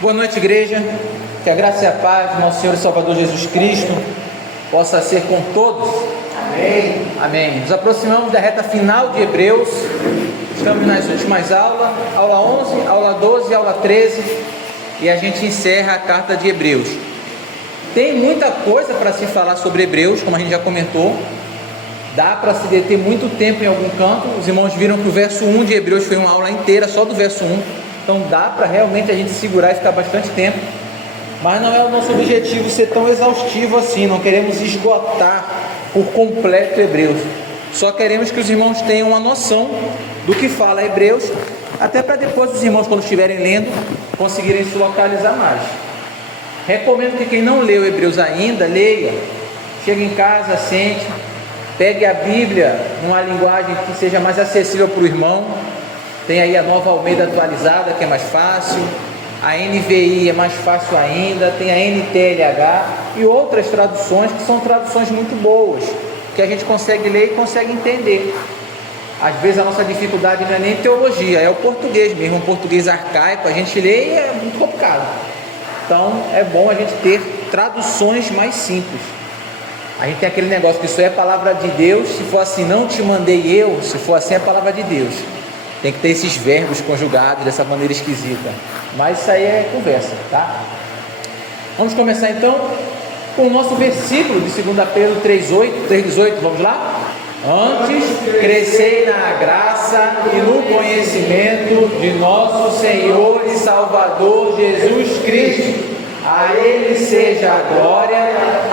Boa noite, igreja. Que a graça e a paz do nosso Senhor e Salvador Jesus Cristo possa ser com todos. Amém. Amém. Nos aproximamos da reta final de Hebreus. Estamos nas últimas aulas, aula 11, aula 12 e aula 13, e a gente encerra a carta de Hebreus. Tem muita coisa para se falar sobre Hebreus, como a gente já comentou. Dá para se deter muito tempo em algum canto. Os irmãos viram que o verso 1 de Hebreus foi uma aula inteira só do verso 1. Então dá para realmente a gente segurar e ficar bastante tempo. Mas não é o nosso objetivo ser tão exaustivo assim. Não queremos esgotar por completo Hebreus. Só queremos que os irmãos tenham uma noção do que fala Hebreus, até para depois os irmãos, quando estiverem lendo, conseguirem se localizar mais. Recomendo que quem não leu Hebreus ainda, leia. Chegue em casa, sente, pegue a Bíblia numa linguagem que seja mais acessível para o irmão. Tem aí a Nova Almeida atualizada, que é mais fácil. A NVI é mais fácil ainda. Tem a NTLH e outras traduções que são traduções muito boas, que a gente consegue ler e consegue entender. Às vezes a nossa dificuldade não é nem teologia, é o português mesmo, um português arcaico. A gente lê e é muito complicado. Então é bom a gente ter traduções mais simples. A gente tem aquele negócio que isso é a palavra de Deus. Se for assim, não te mandei eu. Se for assim, é a palavra de Deus. Tem que ter esses verbos conjugados dessa maneira esquisita. Mas isso aí é conversa, tá? Vamos começar então com o nosso versículo de 2 Pedro 3,18. Vamos lá? Antes, crescei na graça e no conhecimento de nosso Senhor e Salvador Jesus Cristo. A Ele seja a glória,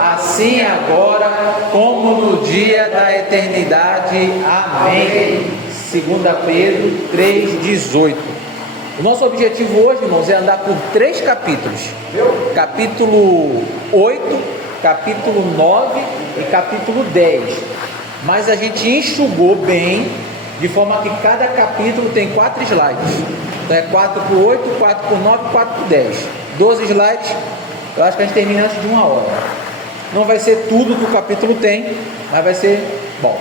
assim agora como no dia da eternidade. Amém. 2 Pedro 3,18. O nosso objetivo hoje, irmãos, é andar por 3 capítulos. Capítulo 8, capítulo 9 e capítulo 10. Mas a gente enxugou bem, de forma que cada capítulo tem 4 slides. Então é 4 por 8, 4 por 9, 4 por 10. 12 slides, eu acho que a gente termina antes de 1 hora. Não vai ser tudo que o capítulo tem, mas vai ser bom.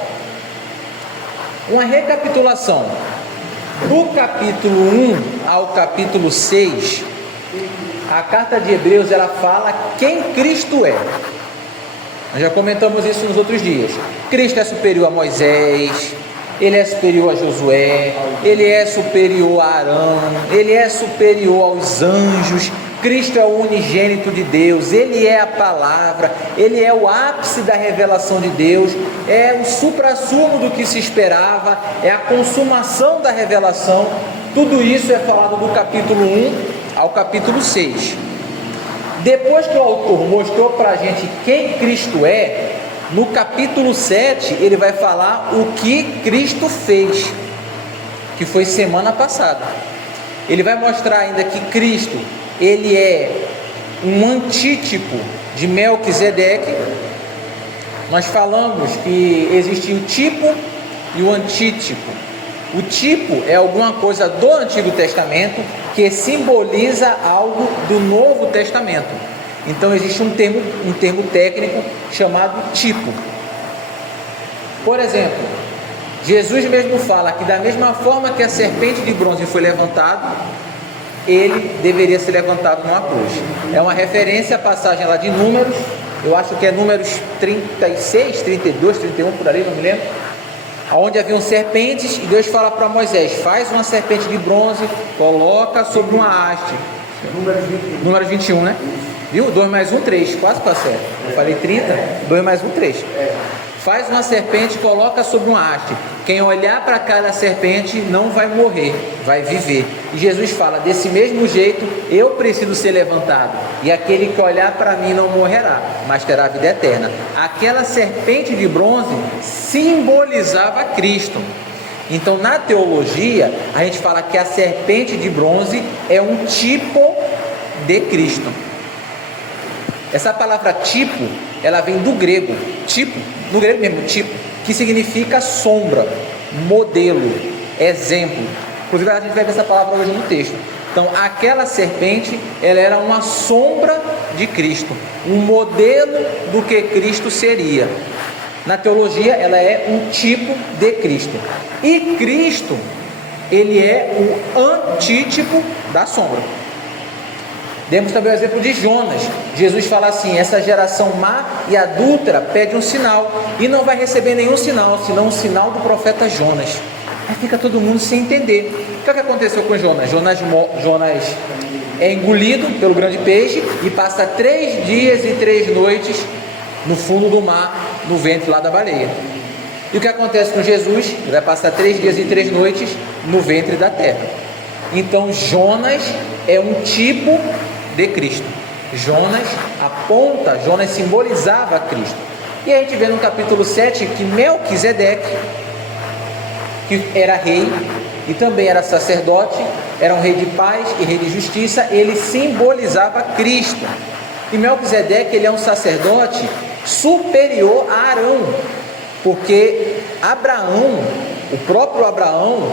Uma recapitulação. Do capítulo 1 ao capítulo 6, a carta de Hebreus, ela fala quem Cristo é. Nós já comentamos isso nos outros dias. Cristo é superior a Moisés, ele é superior a Josué, ele é superior a Arão, ele é superior aos anjos. Cristo é o unigênito de Deus, ele é a palavra, ele é o ápice da revelação de Deus, é o suprassumo do que se esperava, é a consumação da revelação. Tudo isso é falado do capítulo 1 ao capítulo 6. Depois que o autor mostrou para a gente quem Cristo é, no capítulo 7 ele vai falar o que Cristo fez, que foi semana passada. Ele vai mostrar ainda que Cristo, ele é um antítipo de Melquisedeque. Nós falamos que existe o tipo e o antítipo. O tipo é alguma coisa do Antigo Testamento que simboliza algo do Novo Testamento. Então existe um termo técnico chamado tipo. Por exemplo, Jesus mesmo fala que da mesma forma que a serpente de bronze foi levantada, ele deveria ser levantado numa cruz. É uma referência à passagem lá de Números, eu acho que é Números 36, 32, 31, por ali, não me lembro, onde haviam serpentes, e Deus fala para Moisés: faz uma serpente de bronze, coloca sobre uma haste. Números 21, né? Viu? 2 mais 1, 3, quase para certo. Eu falei 30, 2 mais 1, 3. Faz uma serpente, coloca sobre uma haste. Quem olhar para cada serpente não vai morrer, vai viver. E Jesus fala: desse mesmo jeito eu preciso ser levantado, e aquele que olhar para mim não morrerá, mas terá vida eterna. Aquela serpente de bronze simbolizava Cristo. Então na teologia a gente fala que a serpente de bronze é um tipo de Cristo. Essa palavra tipo, ela vem do grego, tipo, no grego mesmo, tipo, que significa sombra, modelo, exemplo. Inclusive a gente vai ver essa palavra hoje no texto. Então aquela serpente, ela era uma sombra de Cristo, um modelo do que Cristo seria. Na teologia ela é um tipo de Cristo. E Cristo, ele é o antítipo da sombra. Demos também o exemplo de Jonas. Jesus fala assim: essa geração má e adúltera pede um sinal, e não vai receber nenhum sinal, senão o sinal do profeta Jonas. Aí fica todo mundo sem entender. O que aconteceu com Jonas? Jonas é engolido pelo grande peixe e passa 3 dias e 3 noites no fundo do mar, no ventre lá da baleia. E o que acontece com Jesus? Ele vai passar 3 dias e 3 noites no ventre da terra. Então Jonas é um tipo de Cristo. Jonas simbolizava Cristo. E a gente vê no capítulo 7 que Melquisedeque, que era rei e também era sacerdote, era um rei de paz e rei de justiça, ele simbolizava Cristo. E Melquisedeque, ele é um sacerdote superior a Arão, porque Abraão, o próprio Abraão,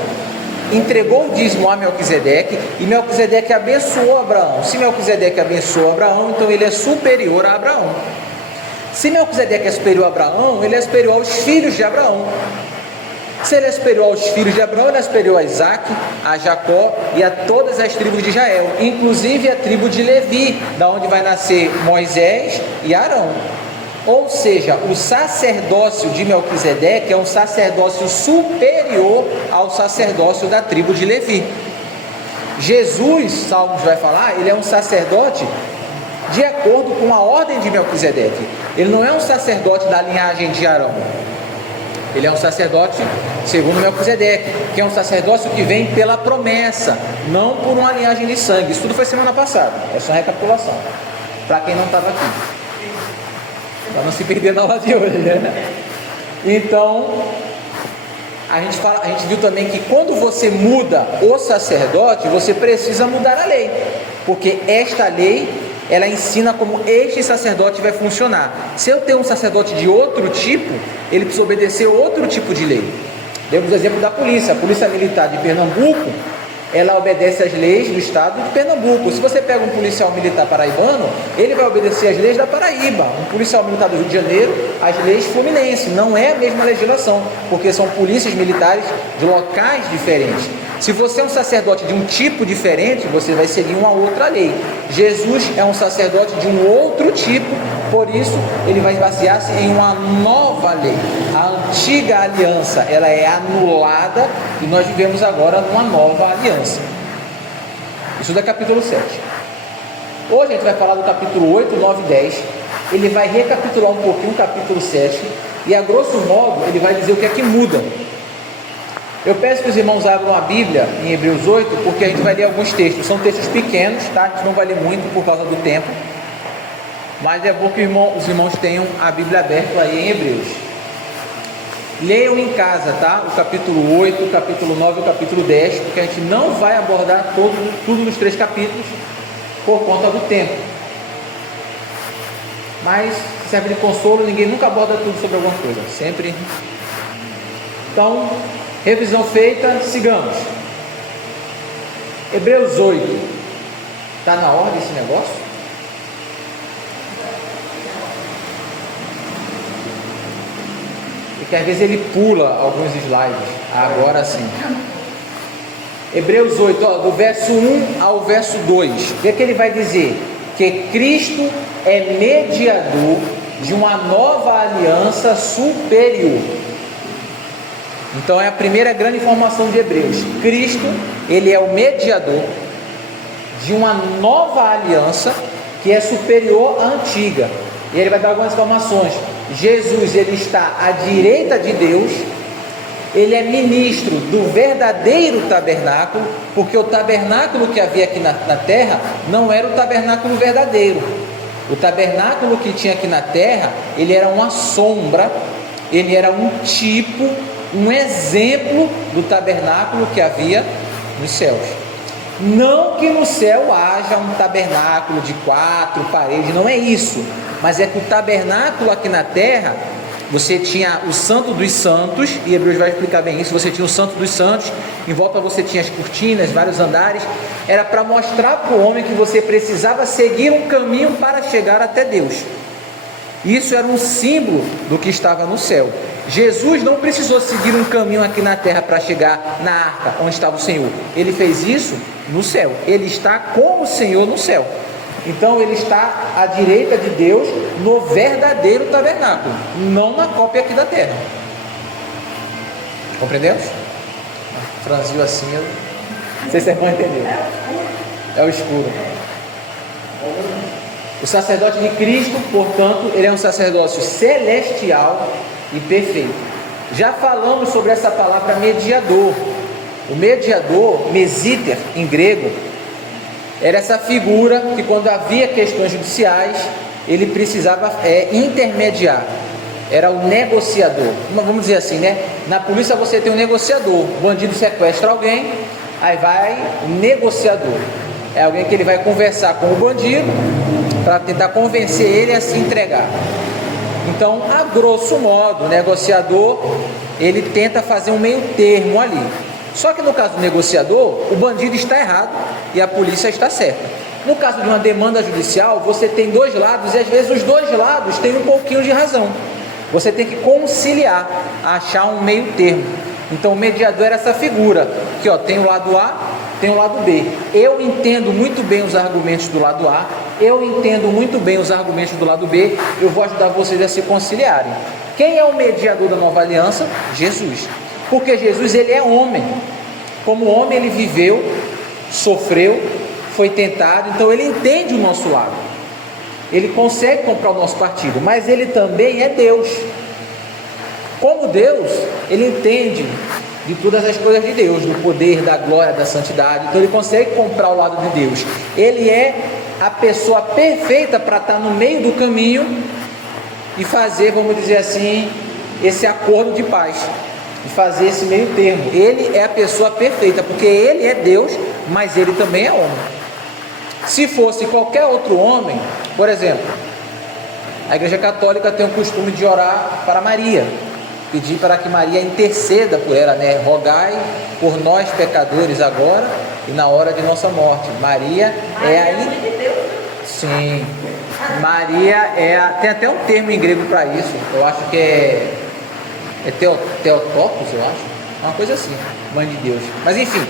entregou o dízimo a Melquisedeque, e Melquisedeque abençoou Abraão. Se Melquisedeque abençoou Abraão, então ele é superior a Abraão. Se Melquisedeque é superior a Abraão, ele é superior aos filhos de Abraão. Se ele é superior aos filhos de Abraão, ele é superior a Isaac, a Jacó e a todas as tribos de Israel, inclusive a tribo de Levi, da onde vai nascer Moisés e Arão. Ou seja, o sacerdócio de Melquisedeque é um sacerdócio superior ao sacerdócio da tribo de Levi. Jesus, Salmos vai falar, ele é um sacerdote de acordo com a ordem de Melquisedeque. Ele não é um sacerdote da linhagem de Arão. Ele é um sacerdote segundo Melquisedeque, que é um sacerdócio que vem pela promessa, não por uma linhagem de sangue. Isso tudo foi semana passada, é só recapitulação, para quem não estava aqui, para não se perder na aula de hoje, né? Então, a gente viu também que quando você muda o sacerdote, você precisa mudar a lei, porque esta lei, ela ensina como este sacerdote vai funcionar. Se eu tenho um sacerdote de outro tipo, ele precisa obedecer outro tipo de lei. Demos o exemplo da polícia. A polícia militar de Pernambuco, ela obedece às leis do estado de Pernambuco. Se você pega um policial militar paraibano, ele vai obedecer às leis da Paraíba. Um policial militar do Rio de Janeiro, às leis fluminenses. Não é a mesma legislação, porque são polícias militares de locais diferentes. Se você é um sacerdote de um tipo diferente, você vai seguir uma outra lei. Jesus é um sacerdote de um outro tipo, por isso ele vai basear-se em uma nova lei. A antiga aliança, ela é anulada e nós vivemos agora numa nova aliança. Isso é capítulo 7. Hoje a gente vai falar do capítulo 8, 9 e 10. Ele vai recapitular um pouquinho o capítulo 7 e, a grosso modo, ele vai dizer o que é que muda. Eu peço que os irmãos abram a Bíblia em Hebreus 8, porque a gente vai ler alguns textos. São textos pequenos, tá? A gente não vai ler muito por causa do tempo, mas é bom que os irmãos tenham a Bíblia aberta aí em Hebreus. Leiam em casa, tá? O capítulo 8, o capítulo 9 e o capítulo 10, porque a gente não vai abordar tudo nos 3 capítulos por conta do tempo. Mas serve de consolo, ninguém nunca aborda tudo sobre alguma coisa, sempre. Então, revisão feita, sigamos. Hebreus 8. Está na ordem esse negócio? Porque às vezes ele pula alguns slides. Agora sim. Hebreus 8, do verso 1 ao verso 2. O que é que ele vai dizer? Que Cristo é mediador de uma nova aliança superior. Então é a primeira grande informação de Hebreus. Cristo, ele é o mediador de uma nova aliança que é superior à antiga. E ele vai dar algumas informações. Jesus, ele está à direita de Deus. Ele é ministro do verdadeiro tabernáculo, porque o tabernáculo que havia aqui na terra não era o tabernáculo verdadeiro. O tabernáculo que tinha aqui na terra, ele era uma sombra, ele era um tipo, um exemplo do tabernáculo que havia nos céus. Não que no céu haja um tabernáculo de 4 paredes, não é isso, mas é que o tabernáculo aqui na terra, você tinha o Santo dos Santos, e Hebreus vai explicar bem isso. Você tinha o Santo dos Santos, em volta você tinha as cortinas, vários andares. Era para mostrar para o homem que você precisava seguir um caminho para chegar até Deus. Isso era um símbolo do que estava no céu. Jesus não precisou seguir um caminho aqui na terra para chegar na arca, onde estava o Senhor. Ele fez isso no céu. Ele está com o Senhor no céu. Então ele está à direita de Deus no verdadeiro tabernáculo, não na cópia aqui da terra. Compreendemos? Franziu assim, eu não sei se vocês vão entender. É o escuro. O sacerdote de Cristo, portanto, ele é um sacerdócio celestial e perfeito. Já falamos sobre essa palavra mediador. O mediador, mesíter em grego, era essa figura que, quando havia questões judiciais, ele precisava intermediar. Era o negociador. Vamos dizer assim, né? Na polícia você tem um negociador. O bandido sequestra alguém, aí vai o negociador. É alguém que ele vai conversar com o bandido para tentar convencer ele a se entregar. Então, a grosso modo, o negociador, ele tenta fazer um meio termo ali. Só que no caso do negociador, o bandido está errado e a polícia está certa. No caso de uma demanda judicial, você tem dois lados e às vezes os dois lados têm um pouquinho de razão. Você tem que conciliar, achar um meio termo. Então o mediador era essa figura, que tem o lado A, tem o lado B. Eu entendo muito bem os argumentos do lado A, eu entendo muito bem os argumentos do lado B, eu vou ajudar vocês a se conciliarem. Quem é o mediador da nova aliança? Jesus. Porque Jesus, ele é homem. Como homem, ele viveu, sofreu, foi tentado, então ele entende o nosso lado. Ele consegue comprar o nosso partido, mas ele também é Deus. Como Deus, ele entende de todas as coisas de Deus, do poder, da glória, da santidade, então ele consegue comprar o lado de Deus. Ele é a pessoa perfeita para estar no meio do caminho e fazer, vamos dizer assim, esse acordo de paz, e fazer esse meio termo. Ele é a pessoa perfeita, porque ele é Deus, mas ele também é homem. Se fosse qualquer outro homem, por exemplo, a Igreja Católica tem o costume de orar para Maria, pedir para que Maria interceda por ela, né? Rogai por nós pecadores agora e na hora de nossa morte. Maria é a... Sim, Maria tem até um termo em grego para isso, eu acho que é Theotokos, eu acho, uma coisa assim, mãe de Deus. Mas enfim,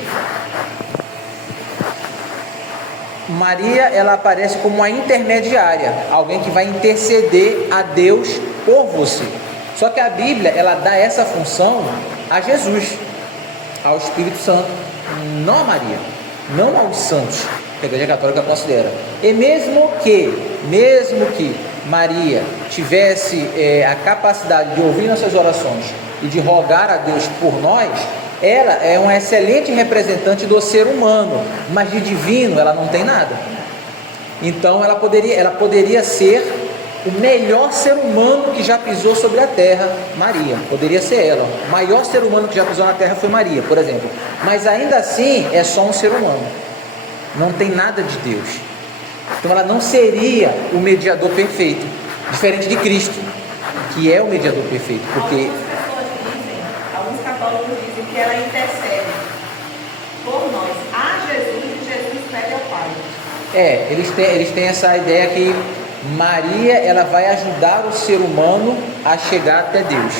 Maria, ela aparece como uma intermediária, alguém que vai interceder a Deus por você. Só que a Bíblia, ela dá essa função a Jesus, ao Espírito Santo, não a Maria, não aos santos, que a Igreja Católica considera. E mesmo que Maria tivesse a capacidade de ouvir nossas orações e de rogar a Deus por nós, ela é uma excelente representante do ser humano, mas de divino ela não tem nada. Então ela poderia ser o melhor ser humano que já pisou sobre a terra, Maria, poderia ser ela. O maior ser humano que já pisou na terra foi Maria, por exemplo. Mas ainda assim é só um ser humano, não tem nada de Deus. Então ela não seria o mediador perfeito, diferente de Cristo, que é o mediador perfeito, porque alguns católicos dizem que ela intercede por nós a Jesus e Jesus pede ao Pai. Eles têm essa ideia que Maria, ela vai ajudar o ser humano a chegar até Deus.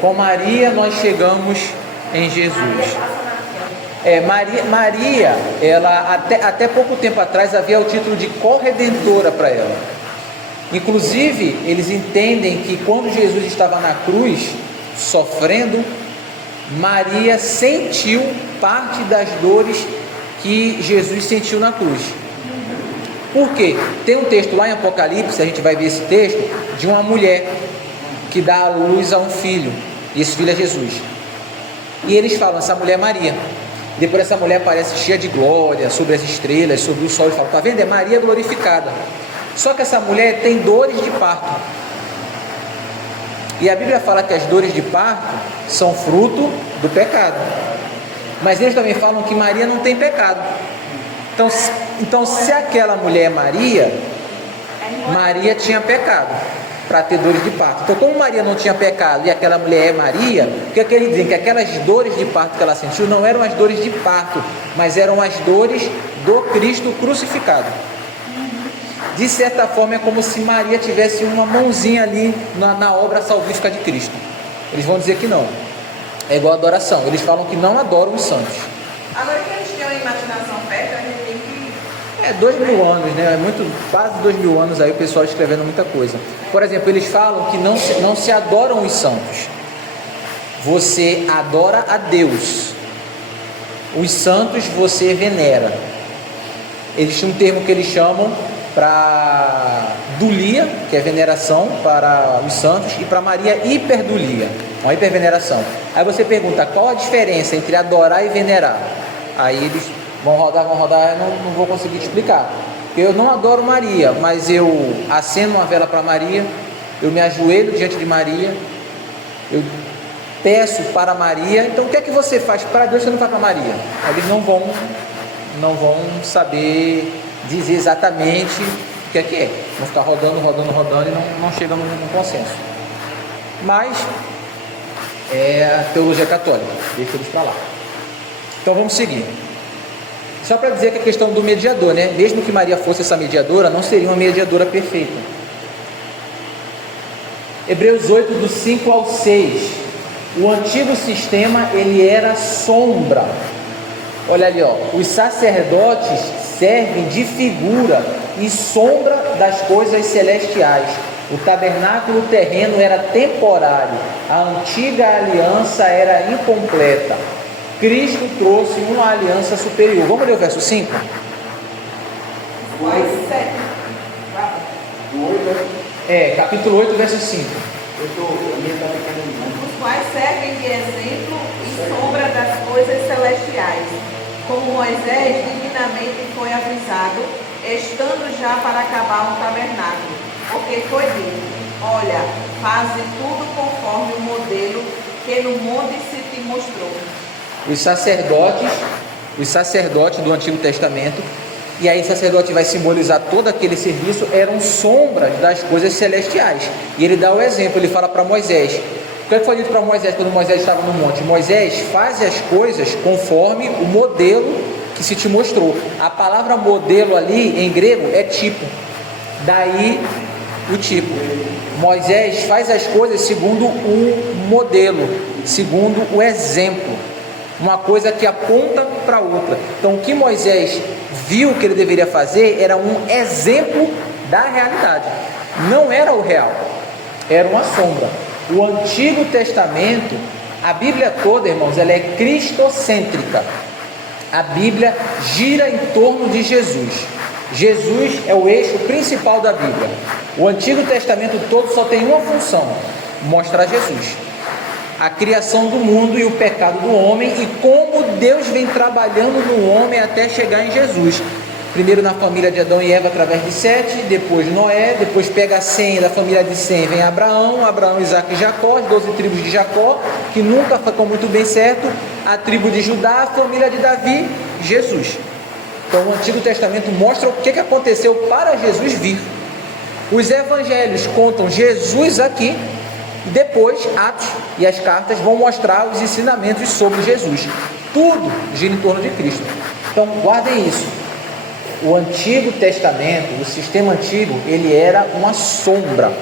Com Maria nós chegamos em Jesus. Maria, ela até pouco tempo atrás havia o título de corredentora para ela. Inclusive, eles entendem que quando Jesus estava na cruz, sofrendo, Maria sentiu parte das dores que Jesus sentiu na cruz. Por quê? Tem um texto lá em Apocalipse, a gente vai ver esse texto, de uma mulher que dá à luz a um filho, e esse filho é Jesus. E eles falam, essa mulher é Maria. Depois essa mulher aparece cheia de glória, sobre as estrelas, sobre o sol, e fala, está vendo? É Maria glorificada. Só que essa mulher tem dores de parto. E a Bíblia fala que as dores de parto são fruto do pecado. Mas eles também falam que Maria não tem pecado. Então se aquela mulher é Maria, Maria tinha pecado para ter dores de parto. Então, como Maria não tinha pecado e aquela mulher é Maria, o que eles dizem? Que aquelas dores de parto que ela sentiu não eram as dores de parto, mas eram as dores do Cristo crucificado. De certa forma, é como se Maria tivesse uma mãozinha ali na obra salvífica de Cristo. Eles vão dizer que não. É igual a adoração. Eles falam que não adoram os santos. Agora que a gente tem uma imaginação fértil, a gente tem que 2.000 anos, né? Quase 2.000 anos aí o pessoal escrevendo muita coisa. Por exemplo, eles falam que não se adoram os santos. Você adora a Deus. Os santos você venera. Eles têm um termo que eles chamam para dulia, que é veneração para os santos, e para Maria, hiperdulia, uma hiperveneração. Aí você pergunta, qual a diferença entre adorar e venerar? Aí eles vão rodar, eu não vou conseguir te explicar. Eu não adoro Maria, mas eu acendo uma vela para Maria, eu me ajoelho diante de Maria, eu peço para Maria. Então o que é que você faz para Deus, você não faz para Maria? Aí eles não vão saber dizer exatamente o que é. Vão ficar rodando e não chegam num consenso. Mas é a teologia católica, deixa eles para lá. Então vamos seguir. Só para dizer que a questão do mediador, né? Mesmo que Maria fosse essa mediadora, não seria uma mediadora perfeita. Hebreus 8, do 5 ao 6. O antigo sistema, ele era sombra. Olha ali, ó. Os sacerdotes servem de figura e sombra das coisas celestiais. O tabernáculo terreno era temporário. A antiga aliança era incompleta. Cristo trouxe uma aliança superior. Vamos ler o verso 5? Capítulo 8, verso 5. Os quais servem de exemplo e sombra das coisas celestiais, como Moisés divinamente foi avisado, estando já para acabar o tabernáculo, porque foi dito: olha, faze tudo conforme o modelo que no monte se te mostrou. Os sacerdotes do Antigo Testamento, e aí o sacerdote vai simbolizar todo aquele serviço, eram sombras das coisas celestiais. E ele dá o exemplo, ele fala para Moisés. O que foi dito para Moisés quando Moisés estava no monte? Moisés, faz as coisas conforme o modelo que se te mostrou. A palavra modelo ali em grego é tipo, daí o tipo. Moisés faz as coisas segundo o modelo, segundo o exemplo, uma coisa que aponta para outra. Então o que Moisés viu que ele deveria fazer era um exemplo da realidade, não era o real, era uma sombra. O Antigo Testamento, a Bíblia toda, irmãos, ela é cristocêntrica. A Bíblia gira em torno de Jesus. Jesus é o eixo principal da Bíblia. O Antigo Testamento todo só tem uma função: mostrar Jesus, a criação do mundo e o pecado do homem, e como Deus vem trabalhando no homem até chegar em Jesus. Primeiro na família de Adão e Eva através de Sete, depois Noé, depois pega a Sem, da família de Sem vem Abraão, Isaac e Jacó, as 12 tribos de Jacó, que nunca ficou muito bem certo, a tribo de Judá, a família de Davi, Jesus. Então o Antigo Testamento mostra o que aconteceu para Jesus vir. Os evangelhos contam Jesus aqui, e depois Atos e as cartas vão mostrar os ensinamentos sobre Jesus. Tudo gira em torno de Cristo. Então guardem isso. O Antigo Testamento, o sistema antigo, ele era uma sombra.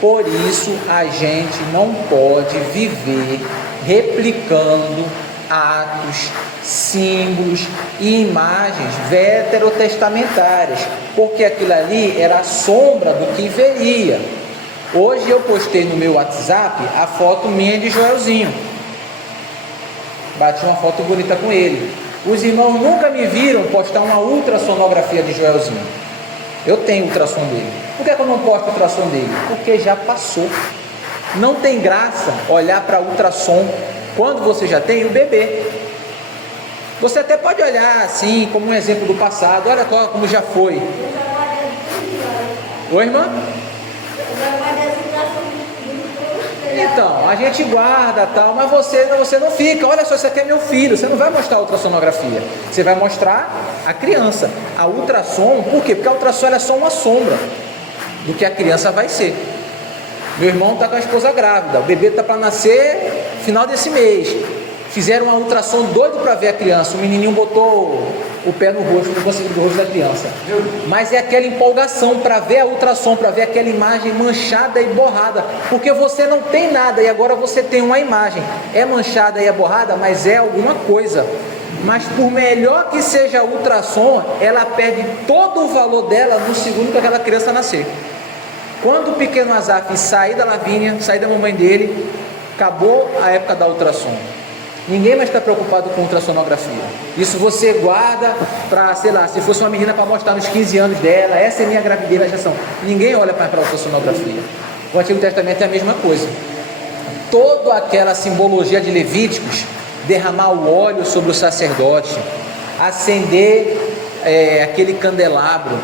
Por isso a gente não pode viver replicando atos, símbolos e imagens veterotestamentárias, porque aquilo ali era a sombra do que viria. Hoje eu postei no meu WhatsApp a foto minha de Joelzinho, bati uma foto bonita com ele. Os irmãos nunca me viram postar uma ultrassonografia de Joelzinho. Eu tenho ultrassom dele. Por que eu não posto ultrassom dele? Porque já passou. Não tem graça olhar para ultrassom quando você já tem o bebê. Você até pode olhar assim, como um exemplo do passado. Olha como já foi. Oi, irmã? Então, a gente guarda tal, mas você não fica. Olha só, isso aqui é meu filho. Você não vai mostrar a ultrassonografia. Você vai mostrar a criança. A ultrassom, por quê? Porque a ultrassom é só uma sombra do que a criança vai ser. Meu irmão está com a esposa grávida. O bebê está para nascer final desse mês. Fizeram uma ultrassom doido para ver a criança. O menininho botou o pé no rosto, não conseguiu ver o rosto da criança. Mas é aquela empolgação para ver a ultrassom, para ver aquela imagem manchada e borrada. Porque você não tem nada e agora você tem uma imagem. É manchada e é borrada, mas é alguma coisa. Mas por melhor que seja o ultrassom, ela perde todo o valor dela no segundo que aquela criança nascer. Quando o pequeno Asaf sair da Lavínia, sair da mamãe dele, acabou a época da ultrassom. Ninguém mais está preocupado com ultrassonografia. Isso você guarda para, sei lá, se fosse uma menina para mostrar nos 15 anos dela, essa é minha gravidez, a gestação. Ninguém olha para a ultrassonografia. O Antigo Testamento é a mesma coisa. Toda aquela simbologia de Levíticos, derramar o óleo sobre o sacerdote, acender aquele candelabro,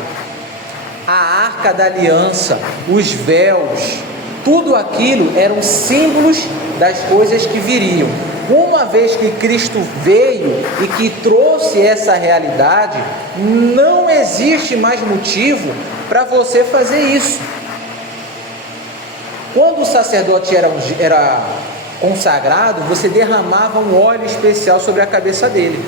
a arca da aliança, os véus, tudo aquilo eram símbolos das coisas que viriam. Uma vez que Cristo veio e que trouxe essa realidade, não existe mais motivo para você fazer isso. Quando o sacerdote era consagrado, você derramava um óleo especial sobre a cabeça dele.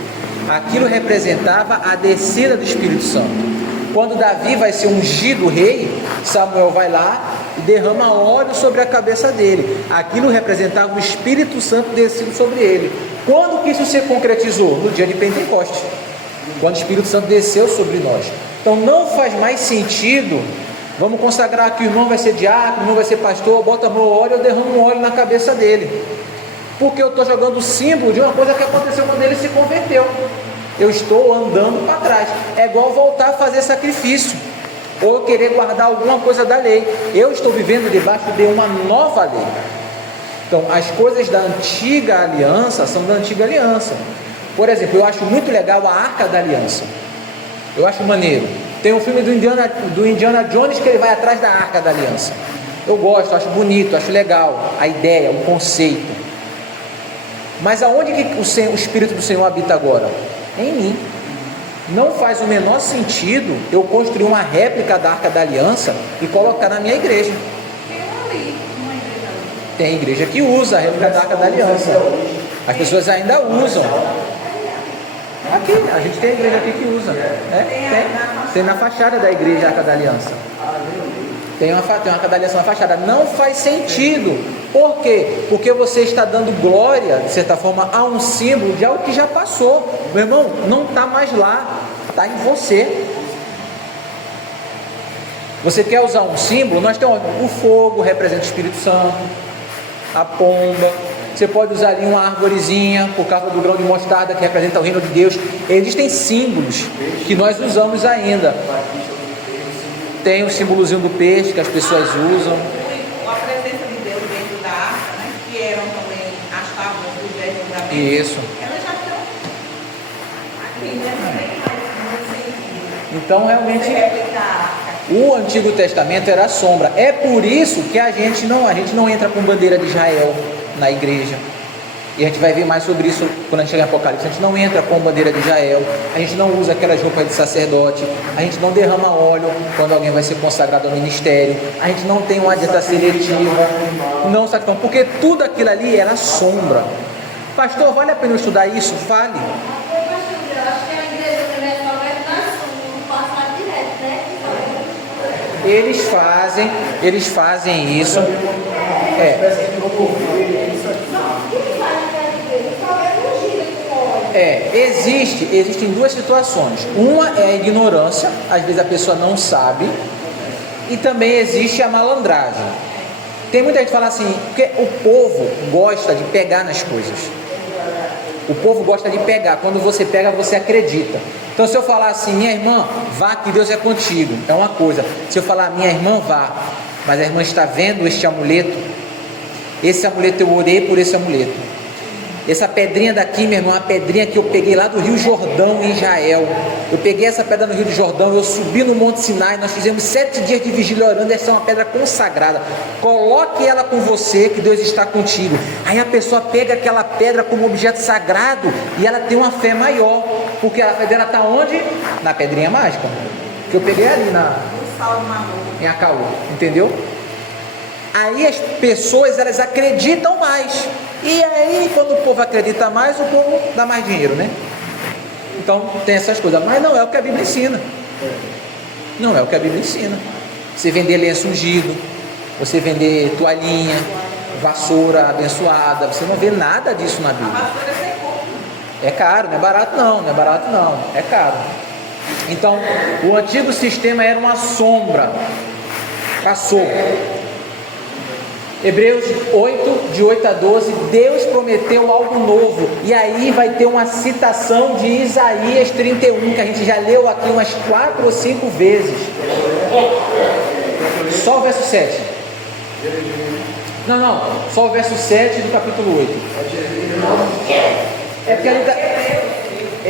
Aquilo representava a descida do Espírito Santo. Quando Davi vai ser ungido rei, Samuel vai lá e derrama óleo sobre a cabeça dele. Aquilo representava o Espírito Santo descido sobre ele. Quando que isso se concretizou? No dia de Pentecostes, quando o Espírito Santo desceu sobre nós. Então não faz mais sentido, vamos consagrar que o irmão vai ser diácono, o irmão vai ser pastor, bota meu óleo, eu derramo um óleo na cabeça dele, porque eu estou jogando o símbolo de uma coisa que aconteceu quando ele se converteu. Eu estou andando para trás. É igual voltar a fazer sacrifício, ou querer guardar alguma coisa da lei. Eu estou vivendo debaixo de uma nova lei. Então, as coisas da antiga aliança são da antiga aliança. Por exemplo, eu acho muito legal a Arca da Aliança. Eu acho maneiro. Tem um filme do Indiana Jones que ele vai atrás da Arca da Aliança. Eu gosto, acho bonito, acho legal a ideia, o conceito. Mas aonde que o Espírito do Senhor habita agora? Em mim. Não faz o menor sentido eu construir uma réplica da Arca da Aliança e colocar na minha igreja. Tem igreja que usa a réplica da Arca da Aliança. As pessoas ainda usam. Aqui, a gente tem a igreja aqui que usa. Tem na fachada da igreja a Arca da Aliança. Tem uma Arca da Aliança na fachada. Não faz sentido. Por quê? Porque você está dando glória, de certa forma, a um símbolo de algo que já passou. Meu irmão, não está mais lá, está em você. Você quer usar um símbolo? Nós temos o fogo, representa o Espírito Santo, a pomba. Você pode usar ali uma arvorezinha por causa do grão de mostarda que representa o reino de Deus. Existem símbolos que nós usamos ainda. Tem o símbolozinho do peixe que as pessoas usam. A presença de Deus dentro da arca, né, que eram também as tábuas do 10 mandamentos. Isso. Elas já estão aqui, né? Não tem mais sentido. Então, realmente, Replicar a arca. o Antigo Testamento era a sombra. É por isso que a gente não entra com bandeira de Israel na igreja. E a gente vai ver mais sobre isso quando a gente chegar em Apocalipse. A gente não entra com bandeira de Israel, a gente não usa aquelas roupas de sacerdote, a gente não derrama óleo quando alguém vai ser consagrado ao ministério, a gente não tem uma dieta seletiva, não sacrifício, porque tudo aquilo ali era sombra. Pastor, vale a pena eu estudar isso? Vale. Eles fazem isso. Existem duas situações. Uma é a ignorância, às vezes a pessoa não sabe, e também existe a malandragem. Tem muita gente que fala assim, porque o povo gosta de pegar nas coisas. O povo gosta de pegar. Quando você pega, você acredita. Então, se eu falar assim, minha irmã, vá que Deus é contigo, é uma coisa. Se eu falar, minha irmã, vá, mas a irmã está vendo este amuleto, esse amuleto eu orei por esse amuleto. Essa pedrinha daqui, meu irmão, é uma pedrinha que eu peguei lá do Rio Jordão, em Israel. Eu peguei essa pedra no Rio do Jordão, eu subi no Monte Sinai, nós fizemos 7 dias de vigília orando, essa é uma pedra consagrada. Coloque ela com você, que Deus está contigo. Aí a pessoa pega aquela pedra como objeto sagrado e ela tem uma fé maior, porque a fé dela está onde? Na pedrinha mágica, que eu peguei ali em Acaú, entendeu? Aí as pessoas, elas acreditam mais. E aí, quando o povo acredita mais, o povo dá mais dinheiro, né? Então, tem essas coisas. Mas não é o que a Bíblia ensina. Não é o que a Bíblia ensina. Você vender lenço ungido, você vender toalhinha, vassoura abençoada, você não vê nada disso na Bíblia. A vassoura é sem corpo. É caro, não é barato não, não é barato não, é caro. Então, o antigo sistema era uma sombra, passou. Hebreus 8, de 8 a 12, Deus prometeu algo novo, e aí vai ter uma citação de Isaías 31, que a gente já leu aqui umas 4 ou 5 vezes. Só o verso 7. Não, só o verso 7 do capítulo 8. É porque ali tá...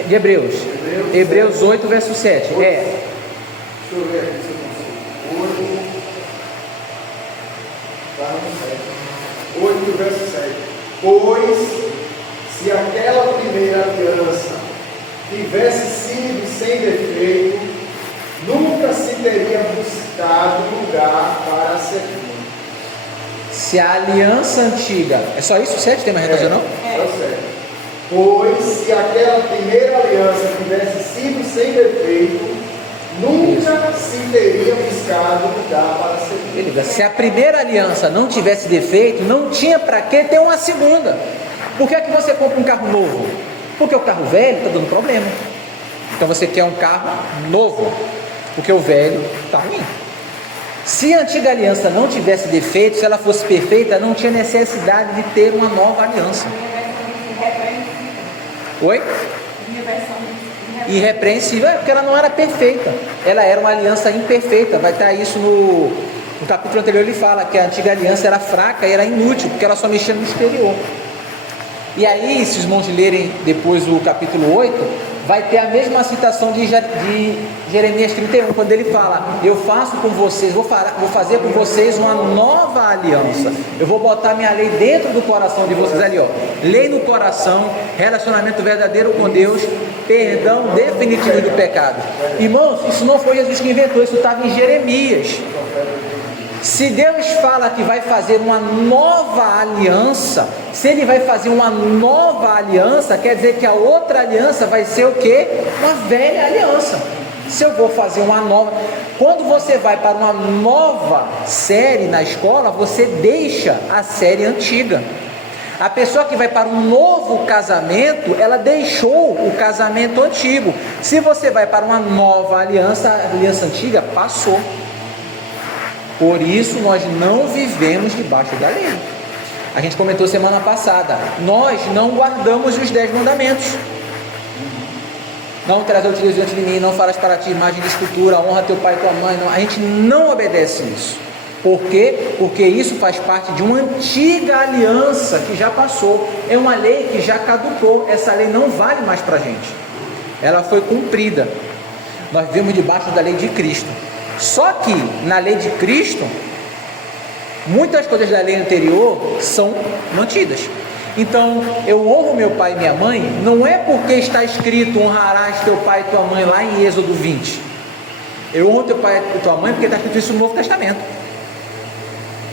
de Hebreus. Hebreus 8, verso 7. É. Deixa eu ver aqui se eu consigo. 8, verso 7. Pois, se aquela primeira aliança tivesse sido sem defeito, nunca se teria buscado lugar para a segunda. Se a aliança antiga... É só isso? 7? Tem mais redação não? É o 7. Pois, se aquela primeira aliança tivesse sido sem defeito, nunca se teria buscado lugar para a segunda. Beleza. Se a primeira aliança não tivesse defeito, não tinha para que ter uma segunda. Por que é que você compra um carro novo? Porque o carro velho está dando problema. Então você quer um carro novo, porque o velho está ruim. Se a antiga aliança não tivesse defeito, se ela fosse perfeita, não tinha necessidade de ter uma nova aliança. Oi? Irrepreensível, porque ela não era perfeita, ela era uma aliança imperfeita. Vai estar isso no capítulo anterior. Ele fala que a antiga aliança era fraca e era inútil, porque ela só mexia no exterior. E aí, se os irmãos lerem depois o capítulo 8, vai ter a mesma citação de Jeremias 31, quando ele fala: eu faço com vocês, vou fazer com vocês uma nova aliança, eu vou botar minha lei dentro do coração de vocês. Ali, ó, lei no coração, relacionamento verdadeiro com Deus, perdão definitivo do pecado. Irmãos, isso não foi Jesus que inventou, isso estava em Jeremias. Se Deus fala que vai fazer uma nova aliança, se Ele vai fazer uma nova aliança, quer dizer que a outra aliança vai ser o quê? Uma velha aliança. Se eu vou fazer uma nova... Quando você vai para uma nova série na escola, você deixa a série antiga. A pessoa que vai para um novo casamento, ela deixou o casamento antigo. Se você vai para uma nova aliança, a aliança antiga passou. Por isso nós não vivemos debaixo da lei. A gente comentou semana passada, nós não guardamos os 10 mandamentos. Não terás outro Deus diante de mim, não farás para ti imagem de escultura, honra teu pai e tua mãe. Não, a gente não obedece isso. Por quê? Porque isso faz parte de uma antiga aliança que já passou. É uma lei que já caducou. Essa lei não vale mais para a gente. Ela foi cumprida. Nós vivemos debaixo da lei de Cristo. Só que na lei de Cristo, muitas coisas da lei anterior são mantidas. Então, eu honro meu pai e minha mãe, não é porque está escrito honrarás teu pai e tua mãe lá em Êxodo 20. Eu honro teu pai e tua mãe porque está escrito isso no Novo Testamento.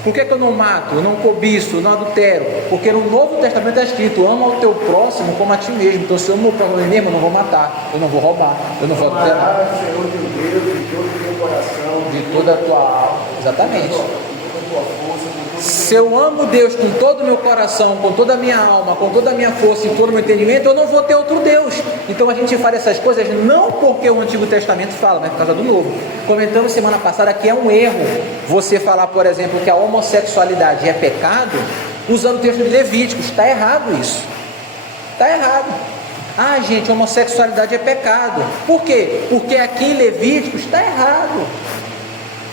Por que eu não mato, eu não cobiço, eu não adultero? Porque no Novo Testamento está escrito: ama o teu próximo como a ti mesmo. Então, se eu amo o meu próximo mesmo, eu não vou matar, eu não vou roubar, eu não vou adulterar. Amarás o Senhor teu Deus de todo o teu coração, De toda a tua alma. Exatamente. de toda a tua força, com todo Se eu amo Deus com todo o meu coração, com toda a minha alma, com toda a minha força e todo o meu entendimento, eu não vou ter outro Deus. Então a gente faz essas coisas não porque o Antigo Testamento fala, mas por causa do Novo. Comentamos semana passada que é um erro você falar, por exemplo, que a homossexualidade é pecado usando o texto de Levíticos. Está errado isso. Está errado. Ah, gente, homossexualidade é pecado. Por quê? Porque aqui em Levíticos está errado.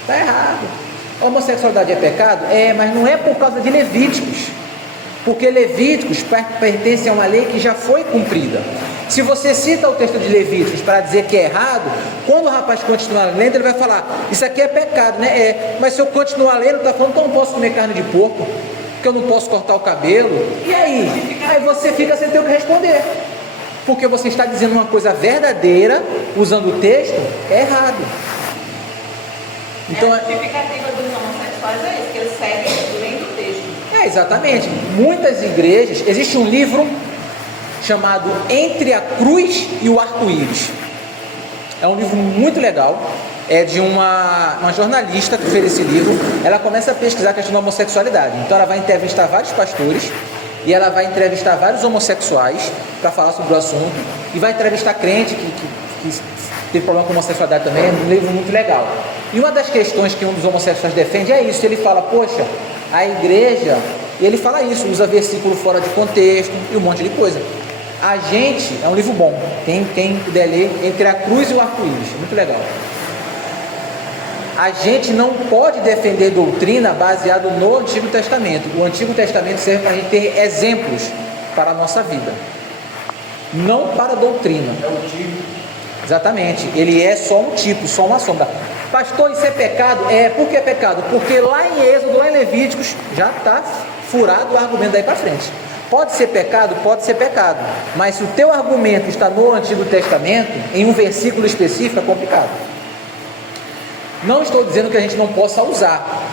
Está errado. A homossexualidade é pecado? É, mas não é por causa de Levíticos. Porque Levíticos pertence a uma lei que já foi cumprida. Se você cita o texto de Levíticos para dizer que é errado, quando o rapaz continuar lendo, ele vai falar: isso aqui é pecado, né? É, mas se eu continuar lendo, está falando que eu não posso comer carne de porco, que eu não posso cortar o cabelo. E aí? Aí você fica sem ter o que responder. Porque você está dizendo uma coisa verdadeira, usando o texto errado. Então, a justificativa dos homossexuais é isso, que eles seguem lendo o texto. Exatamente. Muitas igrejas, existe um livro chamado Entre a Cruz e o Arco-Íris. É um livro muito legal. É de uma jornalista que fez esse livro. Ela começa a pesquisar a questão da homossexualidade. Então ela vai entrevistar vários pastores e ela vai entrevistar vários homossexuais para falar sobre o assunto, e vai entrevistar crente que teve problema com homossexualidade também. É um livro muito legal. E uma das questões que um dos homossexuais defende é isso. Ele fala, poxa, a igreja, e ele fala isso, usa versículo fora de contexto e um monte de coisa. A gente, é um livro bom, quem puder ler, Entre a Cruz e o Arco-Íris, muito legal. A gente não pode defender doutrina baseada no Antigo Testamento. O Antigo Testamento serve para a gente ter exemplos para a nossa vida, não para a doutrina. É o tipo. Exatamente, ele é só um tipo, só uma sombra. Pastor, isso é pecado? Por que é pecado? Porque lá em Êxodo, lá em Levíticos, já está furado o argumento daí para frente. Pode ser pecado? Pode ser pecado. Mas se o teu argumento está no Antigo Testamento, em um versículo específico, é complicado. Não estou dizendo que a gente não possa usar.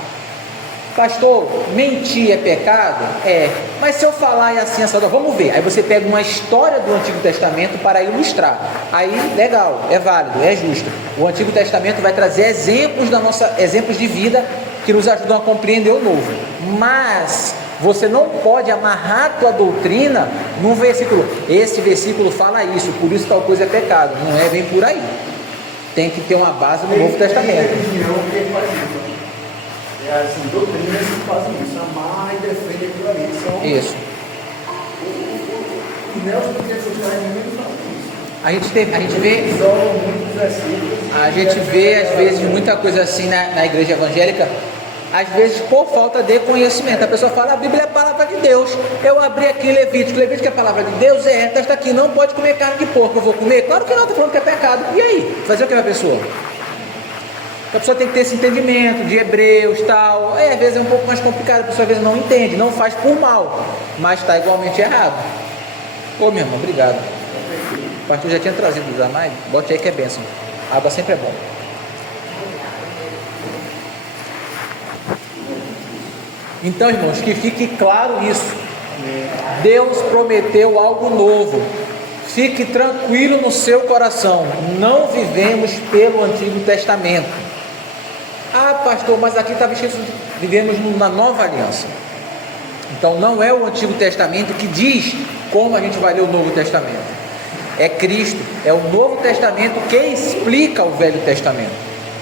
Pastor, mentir é pecado? É. Mas se eu falar assim, vamos ver. Aí você pega uma história do Antigo Testamento para ilustrar. Aí, legal, é válido, é justo. O Antigo Testamento vai trazer exemplos de vida que nos ajudam a compreender o Novo. Mas você não pode amarrar a tua doutrina num versículo. Esse versículo fala isso, por isso tal coisa é pecado. Não é bem por aí. Tem que ter uma base no Novo Testamento. Assim, doutrinas que fazem isso, amarra e defende aquilo ali. Isso. E Nelson, porque os caras não fazem isso. A gente vê Isolam muitos versículos. A gente vê às vezes muita coisa assim na igreja evangélica, às vezes por falta de conhecimento. A pessoa fala, a Bíblia é a palavra de Deus. Eu abri aqui Levítico é a palavra de Deus, está aqui, não pode comer carne de porco. Eu vou comer? Claro que não, estou falando que é pecado. E aí? Fazer o que a pessoa? A pessoa tem que ter esse entendimento de Hebreus, tal. Às vezes é um pouco mais complicado, a pessoa às vezes não entende, não faz por mal, mas está igualmente errado. Ô meu irmão, obrigado. O pastor já tinha trazido o mais, bote aí que é bênção. A água sempre é bom. Então, irmãos, que fique claro isso. Deus prometeu algo novo. Fique tranquilo no seu coração. Não vivemos pelo Antigo Testamento. Ah, pastor, mas aqui está escrito, vivemos na nova aliança. Então não é o Antigo Testamento que diz como a gente vai ler o Novo Testamento. É Cristo, é o Novo Testamento que explica o Velho Testamento.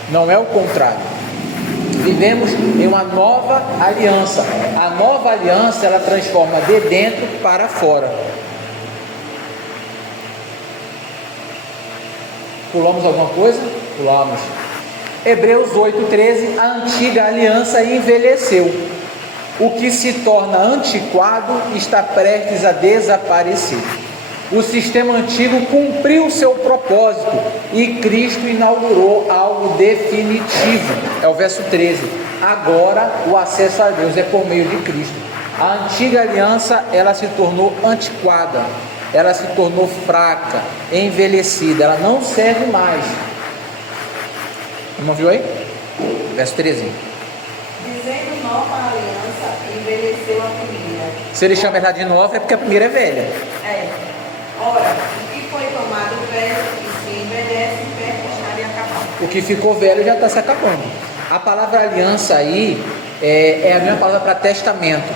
Não é o contrário. Vivemos em uma nova aliança. A nova aliança, ela transforma de dentro para fora. Pulamos alguma coisa? Pulamos. Hebreus 8,13, a antiga aliança envelheceu. O que se torna antiquado está prestes a desaparecer. O sistema antigo cumpriu seu propósito e Cristo inaugurou algo definitivo. É o verso 13. Agora o acesso a Deus é por meio de Cristo. A antiga aliança, ela se tornou antiquada. Ela se tornou fraca, envelhecida, ela não serve mais. Não viu aí? Verso 13. Dizendo nova aliança, envelheceu a primeira. Se ele chama a verdade de nova, é porque a primeira é velha. Ora, o que foi tomado velho e se envelhece, perto está de acabar. O que ficou velho já está se acabando. A palavra aliança aí é a mesma palavra para testamento.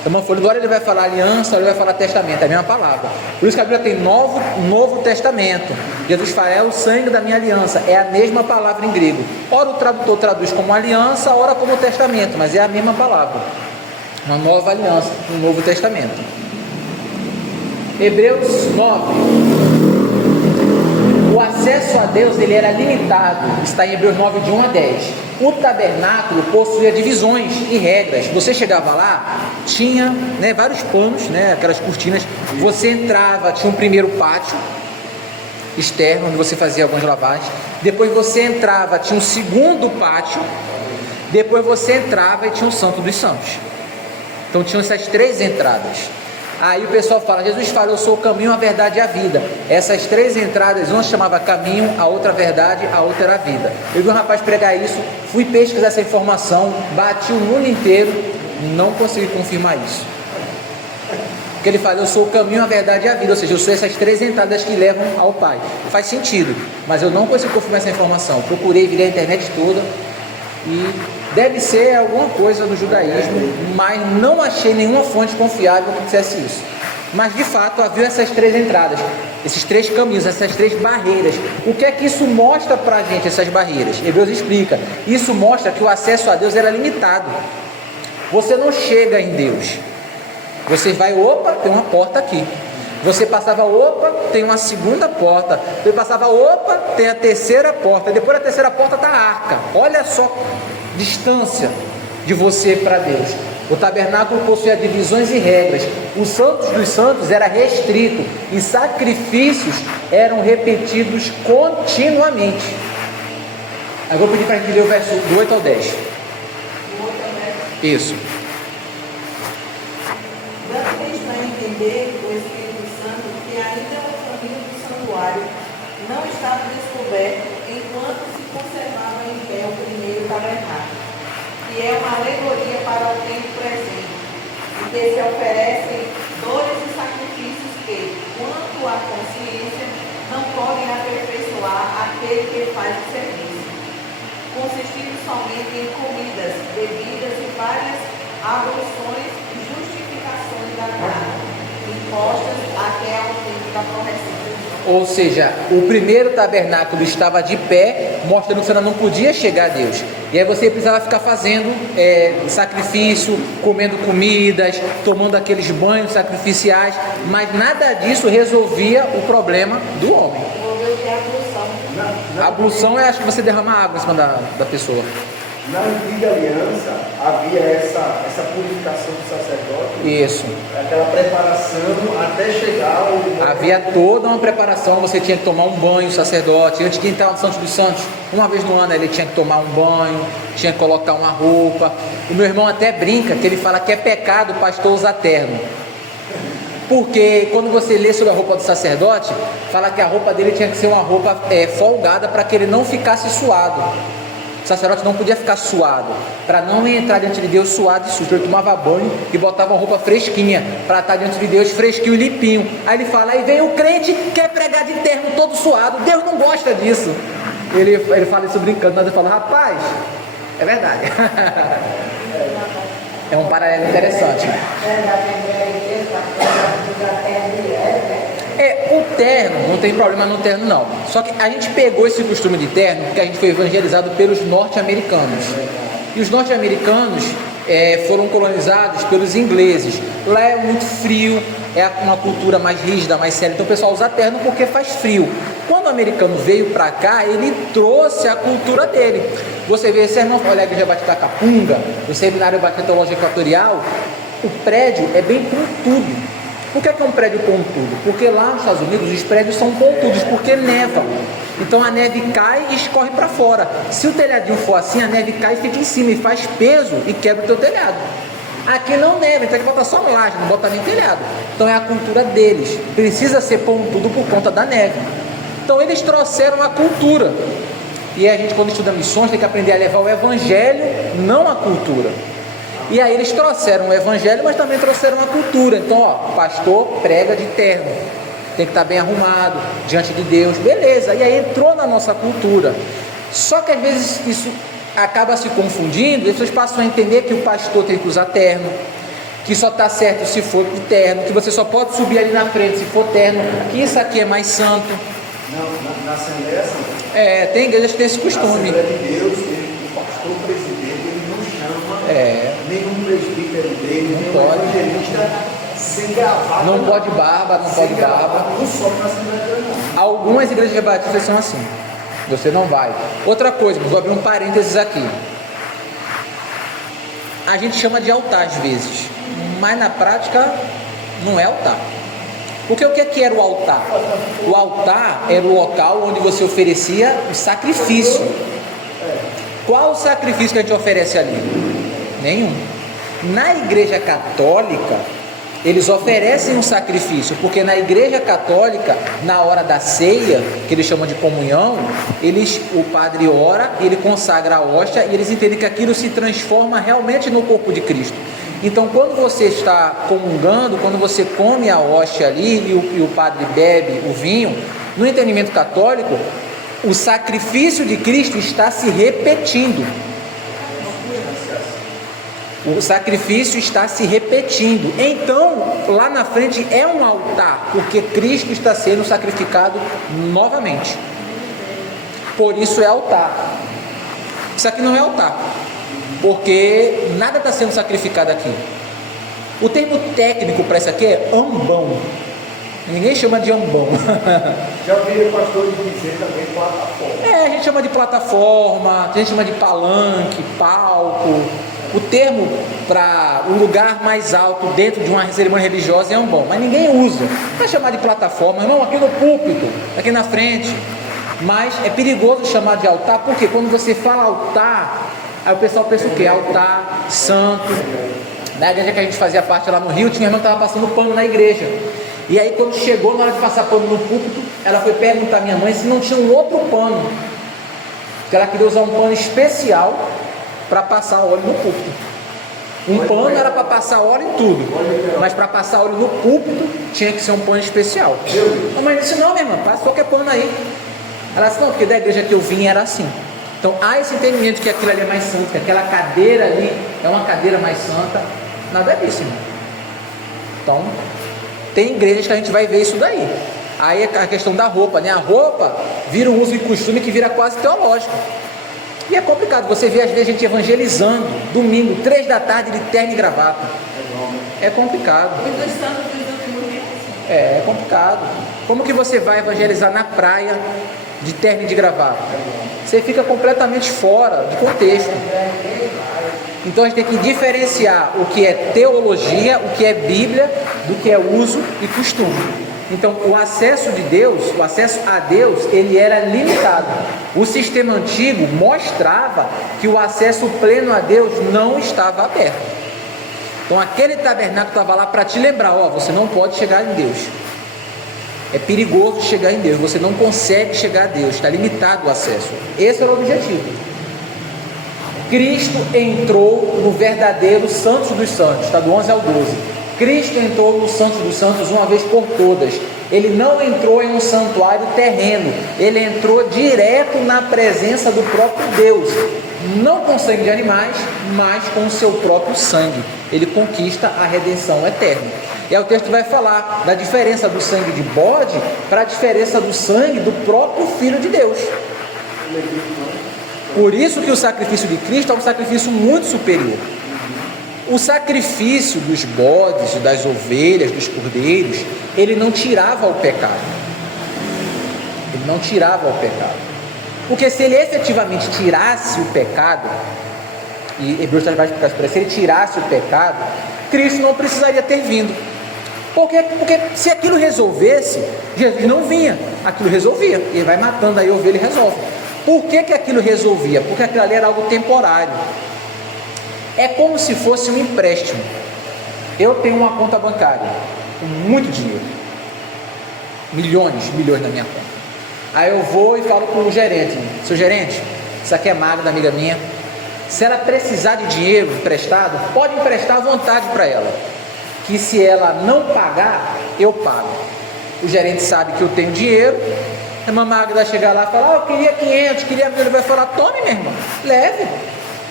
Então, agora ele vai falar aliança, agora ele vai falar testamento, é a mesma palavra. Por isso que a Bíblia tem novo testamento. Jesus fala, é o sangue da minha aliança, é a mesma palavra em grego. Ora o tradutor traduz como aliança, ora como testamento, mas é a mesma palavra. Uma nova aliança, um novo testamento. Hebreus 9. O acesso a Deus, ele era limitado, está em Hebreus 9, de 1 a 10. O tabernáculo possuía divisões e regras. Você chegava lá, tinha vários panos, aquelas cortinas. Você entrava, tinha um primeiro pátio externo, onde você fazia algumas lavagens. Depois você entrava, tinha um segundo pátio. Depois você entrava e tinha o Santo dos Santos. Então tinham essas 3 entradas. Aí o pessoal fala, Jesus fala, eu sou o caminho, a verdade e a vida. Essas 3 entradas, uma se chamava caminho, a outra verdade, a outra era a vida. Eu vi um rapaz pregar isso, fui pesquisar essa informação, bati o mundo inteiro, não consegui confirmar isso. Porque ele fala, eu sou o caminho, a verdade e a vida. Ou seja, eu sou essas 3 entradas que levam ao Pai. Faz sentido, mas eu não consigo confirmar essa informação. Procurei, virei a internet toda E deve ser alguma coisa do judaísmo, mas não achei nenhuma fonte confiável que dissesse isso. Mas de fato havia essas 3 entradas, esses 3 caminhos, essas 3 barreiras. O que é que isso mostra para a gente, essas barreiras? Hebreus explica. Isso mostra que o acesso a Deus era limitado. Você não chega em Deus. Você vai, opa, tem uma porta aqui. Você passava, opa, tem uma segunda porta. Você passava, opa, tem a terceira porta. Depois da terceira porta está a arca. Olha só a distância de você para Deus. O tabernáculo possuía divisões e regras. O Santos dos Santos era restrito e sacrifícios eram repetidos continuamente. Agora eu vou pedir para a gente ler o verso do 8 ao 10. Isso. Dando-lhes a entender o Espírito Santo que ainda o caminho do santuário não estava descoberto enquanto se conservava em pé o primeiro tabernáculo, que é uma alegoria para o tempo presente, em que se oferecem dores e sacrifícios que, quanto à consciência, não podem aperfeiçoar aquele que faz o serviço, consistindo somente em comidas, bebidas e várias abluções e justificações da carne, impostas até ao tempo da correção. Ou seja, o primeiro tabernáculo estava de pé, mostrando que você não podia chegar a Deus. E aí você precisava ficar fazendo sacrifício, comendo comidas, tomando aqueles banhos sacrificiais, mas nada disso resolvia o problema do homem. A ablução é, acho que você derrama água em cima da pessoa. Na antiga aliança havia essa purificação do sacerdote. Isso. Aquela preparação até chegar ao... Havia toda uma preparação, você tinha que tomar um banho, o sacerdote, antes de entrar no Santos dos Santos, uma vez no ano ele tinha que tomar um banho, tinha que colocar uma roupa. O meu irmão até brinca, que ele fala que é pecado o pastor usar terno. Porque quando você lê sobre a roupa do sacerdote, fala que a roupa dele tinha que ser uma roupa folgada para que ele não ficasse suado. O sacerdote não podia ficar suado, para não entrar diante de Deus suado e sujo. Ele tomava banho e botava uma roupa fresquinha, para estar diante de Deus fresquinho e limpinho. Aí ele fala, aí vem o crente, quer pregar de terno todo suado, Deus não gosta disso. Ele fala isso brincando, mas eu falo, rapaz, é verdade. É um paralelo interessante. O terno, não tem problema no terno não. Só que a gente pegou esse costume de terno porque a gente foi evangelizado pelos norte-americanos. E os norte-americanos foram colonizados pelos ingleses. Lá é muito frio, é uma cultura mais rígida, mais séria. Então o pessoal usa terno porque faz frio. Quando o americano veio para cá, ele trouxe a cultura dele. Você vê, se não olhar a Igreja Batista Capunga, o Seminário Batista Teológico Equatorial, o prédio é bem pontudo. Por que é um prédio pontudo? Porque lá nos Estados Unidos os prédios são pontudos, porque neva. Então a neve cai e escorre para fora. Se o telhadinho for assim, a neve cai e fica em cima e faz peso e quebra o teu telhado. Aqui não neve, então a gente bota só laje, não bota nem telhado. Então é a cultura deles. Precisa ser pontudo por conta da neve. Então eles trouxeram a cultura. E a gente, quando estuda missões, tem que aprender a levar o evangelho, não a cultura. E aí eles trouxeram o evangelho, mas também trouxeram a cultura. Então, pastor prega de terno, tem que estar bem arrumado, diante de Deus, beleza. E aí entrou na nossa cultura. Só que às vezes isso acaba se confundindo, e as pessoas passam a entender que o pastor tem que usar terno, que só está certo se for de terno, que você só pode subir ali na frente se for terno, que isso aqui é mais santo. Não, na Assembleia Santa. Tem igrejas que tem esse costume. Na Assembleia de Deus, o pastor presidente, ele não chama nenhum presbítero dele, nenhum evangelista sem gravata. Não pode barba, não pode barba. Não só na Assembleia de Deus, não. Algumas igrejas batistas são assim. Você não vai. Outra coisa, vou abrir um parênteses aqui. A gente chama de altar às vezes, mas na prática não é altar. Porque o que era o altar? O altar era o local onde você oferecia o sacrifício. Qual o sacrifício que a gente oferece ali? Nenhum. Na igreja católica, eles oferecem um sacrifício, porque na igreja católica, na hora da ceia, que eles chamam de comunhão, o padre ora, ele consagra a hóstia e eles entendem que aquilo se transforma realmente no corpo de Cristo. Então, quando você está comungando, quando você come a hóstia ali e o padre bebe o vinho, no entendimento católico, o sacrifício de Cristo está se repetindo. O sacrifício está se repetindo. Então, lá na frente é um altar, porque Cristo está sendo sacrificado novamente. Por isso é altar. Isso aqui não é altar, porque nada está sendo sacrificado aqui. O termo técnico para isso aqui é ambão. Ninguém chama de ambão. Já vi pastores dizer também plataforma. A gente chama de plataforma, a gente chama de palanque, palco. O termo para o lugar mais alto dentro de uma cerimônia religiosa é ambão, mas ninguém usa. Vai chamar de plataforma, não, aqui no púlpito, aqui na frente. Mas é perigoso chamar de altar, porque quando você fala altar, aí o pessoal pensa o quê? Altar, santo. Na igreja que a gente fazia parte lá no Rio, tinha uma irmã que estava passando pano na igreja. E aí quando chegou na hora de passar pano no púlpito, ela foi perguntar à minha mãe se não tinha um outro pano, porque ela queria usar um pano especial para passar óleo no púlpito. Um pano era para passar óleo em tudo, mas para passar óleo no púlpito tinha que ser um pano especial. A mãe disse: não, minha irmã, passa qualquer pano aí. Ela disse: não, porque da igreja que eu vim era assim. Então há esse entendimento que aquilo ali é mais santo, que aquela cadeira ali é uma cadeira mais santa. Nada disso, irmão. Então tem igrejas que a gente vai ver isso daí. Aí a questão da roupa, né? A roupa vira um uso e costume que vira quase teológico. E é complicado, você vê às vezes a gente evangelizando, domingo, 3 da tarde, de terno e gravata. É complicado. É complicado. Como que você vai evangelizar na praia de terno e de gravata? Você fica completamente fora de contexto. Então a gente tem que diferenciar o que é teologia, o que é Bíblia, do que é uso e costume. Então o acesso de Deus, o acesso a Deus, ele era limitado. O sistema antigo mostrava que o acesso pleno a Deus não estava aberto. Então aquele tabernáculo estava lá para te lembrar: ó, você não pode chegar em Deus. É perigoso chegar em Deus, você não consegue chegar a Deus, está limitado o acesso. Esse era o objetivo. Cristo entrou no verdadeiro Santos dos Santos, está do 11 ao 12. Cristo entrou no Santos dos Santos uma vez por todas. Ele não entrou em um santuário terreno, ele entrou direto na presença do próprio Deus, não com sangue de animais, mas com o seu próprio sangue. Ele conquista a redenção eterna. E aí o texto vai falar da diferença do sangue de bode para a diferença do sangue do próprio Filho de Deus. Por isso que o sacrifício de Cristo é um sacrifício muito superior. O sacrifício dos bodes, das ovelhas, dos cordeiros, ele não tirava o pecado. Ele não tirava o pecado. Porque se ele efetivamente tirasse o pecado, e Hebreus vai explicar isso para ele, se ele tirasse o pecado, Cristo não precisaria ter vindo. Porque se aquilo resolvesse, Jesus não vinha, aquilo resolvia. Ele vai matando aí a ovelha e resolve. Por que aquilo resolvia? Porque aquilo ali era algo temporário. É como se fosse um empréstimo. Eu tenho uma conta bancária com muito dinheiro, milhões na minha conta. Aí eu vou e falo com o gerente: seu gerente, isso aqui é mago da amiga minha, se ela precisar de dinheiro emprestado, pode emprestar à vontade para ela, que se ela não pagar, eu pago. O gerente sabe que eu tenho dinheiro. A irmã Magda vai chegar lá e falar: eu queria 500, queria 1.000. Ele vai falar: tome, meu irmão, leve,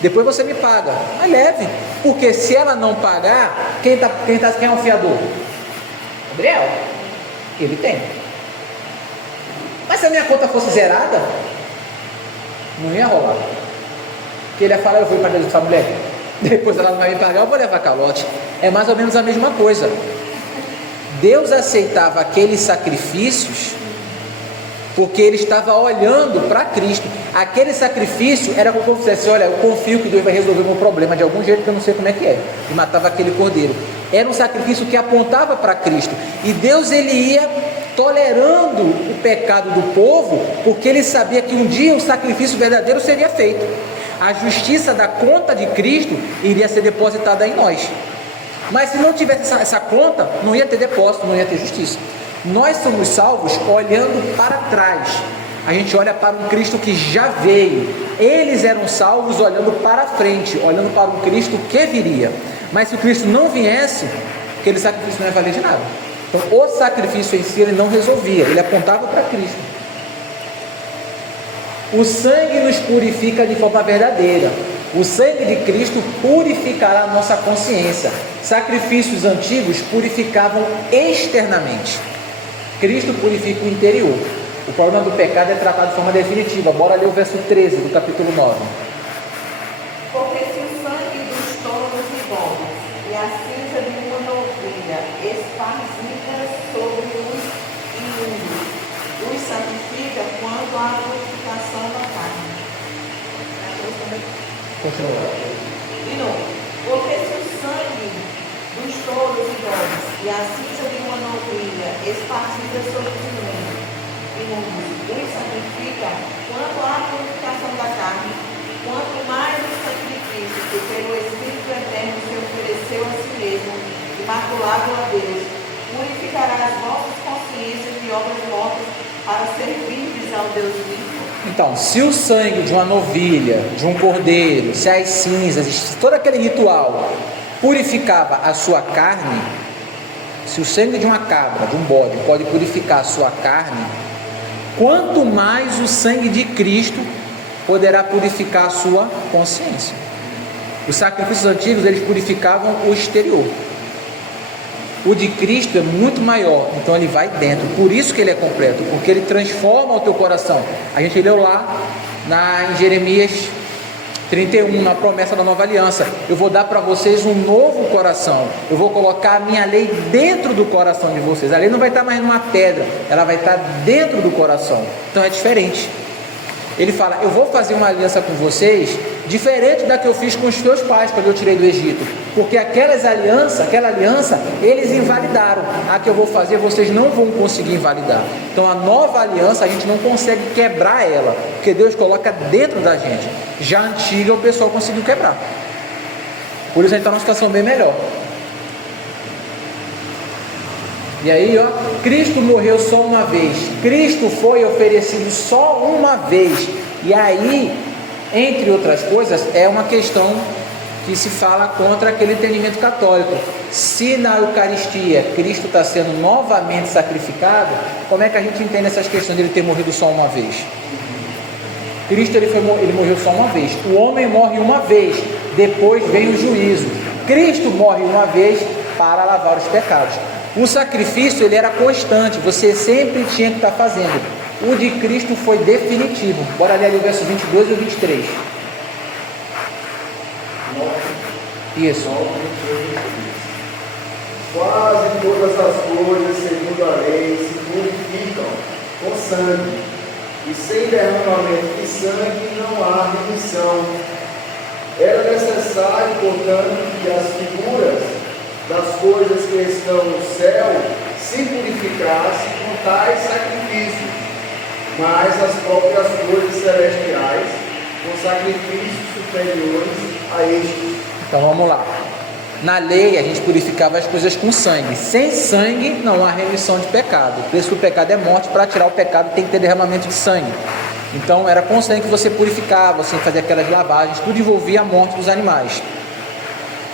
depois você me paga. Mas leve, porque se ela não pagar, quem é o fiador? Gabriel. Ele tem. Mas se a minha conta fosse zerada, não ia rolar. Porque ele ia falar: eu vou para Deus dessa mulher, depois ela não vai me pagar, eu vou levar calote. É mais ou menos a mesma coisa. Deus aceitava aqueles sacrifícios porque ele estava olhando para Cristo. Aquele sacrifício era como se dissesse: olha, eu confio que Deus vai resolver o meu problema de algum jeito, que eu não sei como é que é. E matava aquele cordeiro. Era um sacrifício que apontava para Cristo. E Deus, ele ia tolerando o pecado do povo, porque ele sabia que um dia o sacrifício verdadeiro seria feito. A justiça da conta de Cristo iria ser depositada em nós. Mas se não tivesse essa conta, não ia ter depósito, não ia ter justiça. Nós somos salvos olhando para trás. A gente olha para um Cristo que já veio. Eles eram salvos olhando para frente, olhando para um Cristo que viria. Mas se o Cristo não viesse, aquele sacrifício não ia valer de nada. Então o sacrifício em si ele não resolvia, ele apontava para Cristo. O sangue nos purifica de forma verdadeira. O sangue de Cristo purificará a nossa consciência. Sacrifícios antigos purificavam externamente. Cristo purifica o interior. O problema do pecado é tratado de forma definitiva. Bora ler o verso 13 do capítulo 9. Porque se o sangue dos touros e bodes e a cinza de uma novilha esparzidas sobre os imundos os santifica quanto à purificação da carne. Continua. De novo. Porque se o sangue dos touros e bodes e a cinza de uma novilha esparzidas sobre os imundos os santifica quanto à purificação da carne, quanto mais o sacrifício que pelo Espírito Eterno se ofereceu a si mesmo, imaculado a Deus, purificará as vossas consciências de obras mortas para servirdes ao Deus vivo. Então, se o sangue de uma novilha, de um cordeiro, se as cinzas, se todo aquele ritual purificava a sua carne, se o sangue de uma cabra, de um bode, pode purificar a sua carne, quanto mais o sangue de Cristo poderá purificar a sua consciência. Os sacrifícios antigos, eles purificavam o exterior. O de Cristo é muito maior, então ele vai dentro. Por isso que ele é completo, porque ele transforma o teu coração. A gente leu lá em Jeremias 31, na promessa da nova aliança: eu vou dar para vocês um novo coração, eu vou colocar a minha lei dentro do coração de vocês. A lei não vai estar mais numa pedra, ela vai estar dentro do coração. Então é diferente. Ele fala: eu vou fazer uma aliança com vocês diferente da que eu fiz com os teus pais quando eu tirei do Egito, porque aquela aliança eles invalidaram. A que eu vou fazer vocês não vão conseguir invalidar. Então a nova aliança a gente não consegue quebrar ela, porque Deus coloca dentro da gente. Já a antiga o pessoal conseguiu quebrar. Por isso a gente está numa situação bem melhor. E aí, Cristo morreu só uma vez. Cristo foi oferecido só uma vez. E aí, entre outras coisas, é uma questão que se fala contra aquele entendimento católico. Se na Eucaristia Cristo está sendo novamente sacrificado, como é que a gente entende essas questões de ele ter morrido só uma vez? Cristo ele morreu só uma vez. O homem morre uma vez, depois vem o juízo. Cristo morre uma vez para lavar os pecados. O sacrifício ele era constante, você sempre tinha que estar fazendo. O de Cristo foi definitivo. Bora ler ali o verso 22 e o 23. Isso. Quase todas as coisas, segundo a lei, se purificam com sangue, e sem derramamento de sangue não há remissão. Era necessário, portanto, que as figuras das coisas que estão no céu se purificassem com tais sacrifícios, mas as próprias coisas celestiais com sacrifícios superiores a estes. Então vamos lá. Na lei a gente purificava as coisas com sangue. Sem sangue não há remissão de pecado. O preço do pecado é morte. Para tirar o pecado tem que ter derramamento de sangue. Então era com sangue que você purificava, você fazia aquelas lavagens, tudo envolvia a morte dos animais.